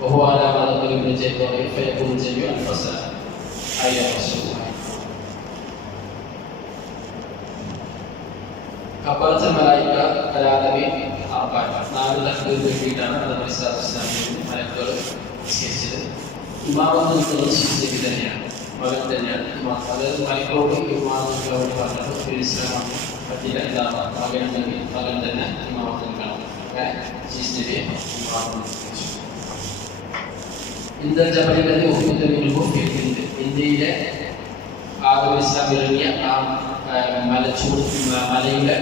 ബഹുവാനാമതം ചെയ്യുകയും ഫയക്കും ചെയ്യും 1000 വർഷവുമായി. കബറത്ത് മലായിക അലാദമി ആപ്പാൻ 4 ലക്ഷം വേണ്ടിയിട്ടാണ് ആദം അലൈഹിസ്സലാത്തു വസ്സലാമിനെ മലക്കുകൾ നിശ്ചയിച്ചത്. ഇമാമത്ത് നിൽക്കുന്നത് ശിശുദേവി തന്നെയാണ്. മകൻ തന്നെയാണ് ഇമാം. അതായത് മലക്കോട് ഇമാമൊക്കെ വേണ്ടി പറഞ്ഞത് ഇസ്ലാമാണ് പറ്റില്ല. ഇതാണ് മകനുണ്ടെങ്കിൽ മകൻ തന്നെ ഇമാമത്ത് നിൽക്കണം. അങ്ങനെ ചീസ്റ്റിലെ ഇമാമം ഇന്ത്യയിലെ ആദ്യം ഇസ്ലാം ഇറങ്ങിയ ആ മലയുടെ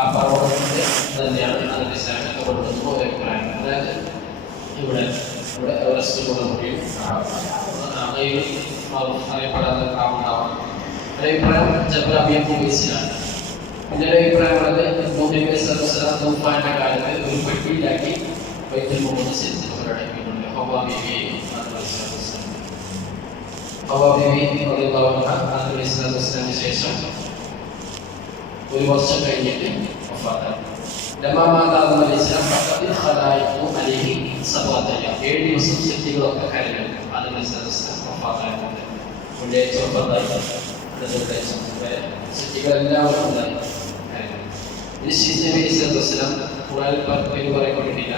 ആ പർവ്വതത്തിന്റെ തന്നെയാണ് അതിന്റെ ഇസ്ലാമിനെ കൊടുക്കുന്നത് ഒരു അഭിപ്രായം. അതായത് ഇവിടെ എവറസ്റ്റ് കൊടുക്കുകയും അറിയപ്പെടാത്ത കാവുണ്ടാവാം. ഒരു അഭിപ്രായം ജബൽ അബി ഖുബൈസിലാണ്. പിന്നെ ഒരു അഭിപ്രായം ഉള്ളത് കാലത്ത് ഒരു പെട്ടിയിലാക്കി ബൈത്തുൽ മുഖദ്ദസിൽ അവരടക്കിയിട്ടുണ്ട്. ഹവ്വാ ബീവിയെയും ശേഷം ഒരു വർഷം കഴിഞ്ഞിട്ട് വഫാത്തായി. 7 ദിവസം ശക്തികളൊക്കെ കരഞ്ഞു. അതിന് വഫാത്തായിട്ടുണ്ട്. ശക്തികളെല്ലാവരും ഉണ്ടായി. പറയപ്പെട്ടിട്ടില്ല.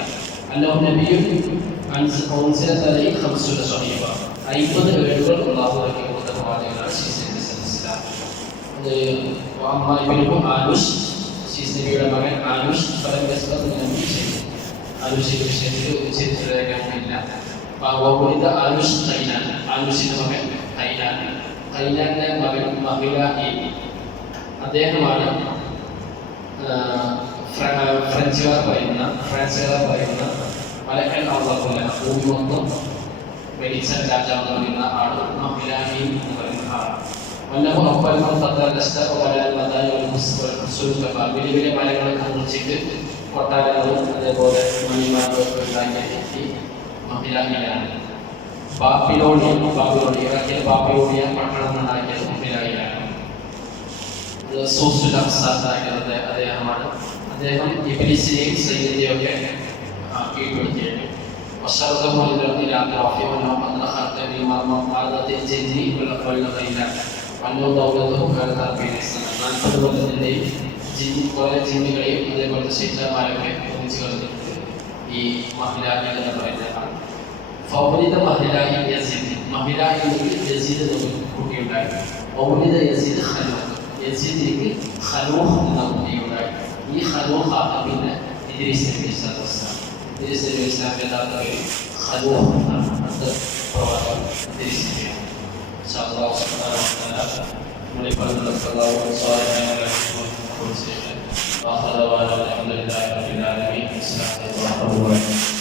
അല്ലാഹു നബിയും 50 ഏടുകൾ അല്ലാഹു ഇറക്കി കൊടുത്ത പ്രവാചകനാണ് നബിയുടെ മകൻ ആനുഷ്. ആനുഷിന്റെ വിഷയത്തിൽ ചരിത്രരേഖയൊന്നുമില്ല. ആനുഷിന്റെ മകൻ ഖൈലാന്റെ മകൻ മഹിലായി. അദ്ദേഹമാണ് ഫ്രാൻസുകാർ പറയുന്ന മലക്കൽ അള്ളാഹുല ഭൂമി ഒന്നും മരിച്ച രാജാവ് എന്ന് പറയുന്ന ആള് മഹിലായി എന്ന് പറയുന്ന ആളാണ്. വലിയ വലിയ മലകളൊക്കെ മുറിച്ചിട്ട് കൊട്ടാരങ്ങളും അതേപോലെ മണിമാരൊക്കെ ഉണ്ടാക്കി മഹിലായിലാണ്. ഇറാഖിലെ ബാബിലോണിയ പട്ടണം ഉണ്ടാക്കിയത് മഹിലായിലാണ്. അദ്ദേഹമാണ്. അദ്ദേഹം ഇബ്ലീസിനെയും സൈന്യത്തെയും ഒക്കെ കീഴ്പ്പെടുത്തിയിട്ട് ജിന്നുകളെയും അതേപോലത്തെ ശൈത്താന്മാരൊക്കെ ഒന്നിച്ചു കളിച്ചിട്ട് ഈ മഹിലായി എന്ന് പറയുന്നതാണ്. ഫൗലിദ മഹിലായി യസീദ്. മഹിലായി യസീദ് കുട്ടിയുണ്ടായി. ഫൗലിദ യസീദ് ഖലൂഖ്. യസീദിക്ക് ഖലൂഖ് എന്ന കുട്ടിയുണ്ടായി. ഈ ഖലൂഖാണ് പിന്നെ ഇദ്രീസ് നബി സ്വല്ലല്ലാഹു അലൈഹി വസല്ലം. ഇദ്രീസ് നബി ഇസ്ലാമിന്റെ യഥാർത്ഥ പേര് ഖലൂഖ് എന്നാണ്. അടുത്ത പ്രവാചകൻ ഇദ്രീസ് നബിയാണ്. ഇൻഷാ അല്ലാഹു സുബ്ഹാനഹു വ തആല നമ്മളെ പറഞ്ഞ സ്വലാത്തുകൾ കൊടുത്തിട്ട് അല്ലാഹു തആല അൽഹംദുലില്ലാഹി റബ്ബിൽ ആലമീൻ. അസ്സലാമു അലൈക്കും.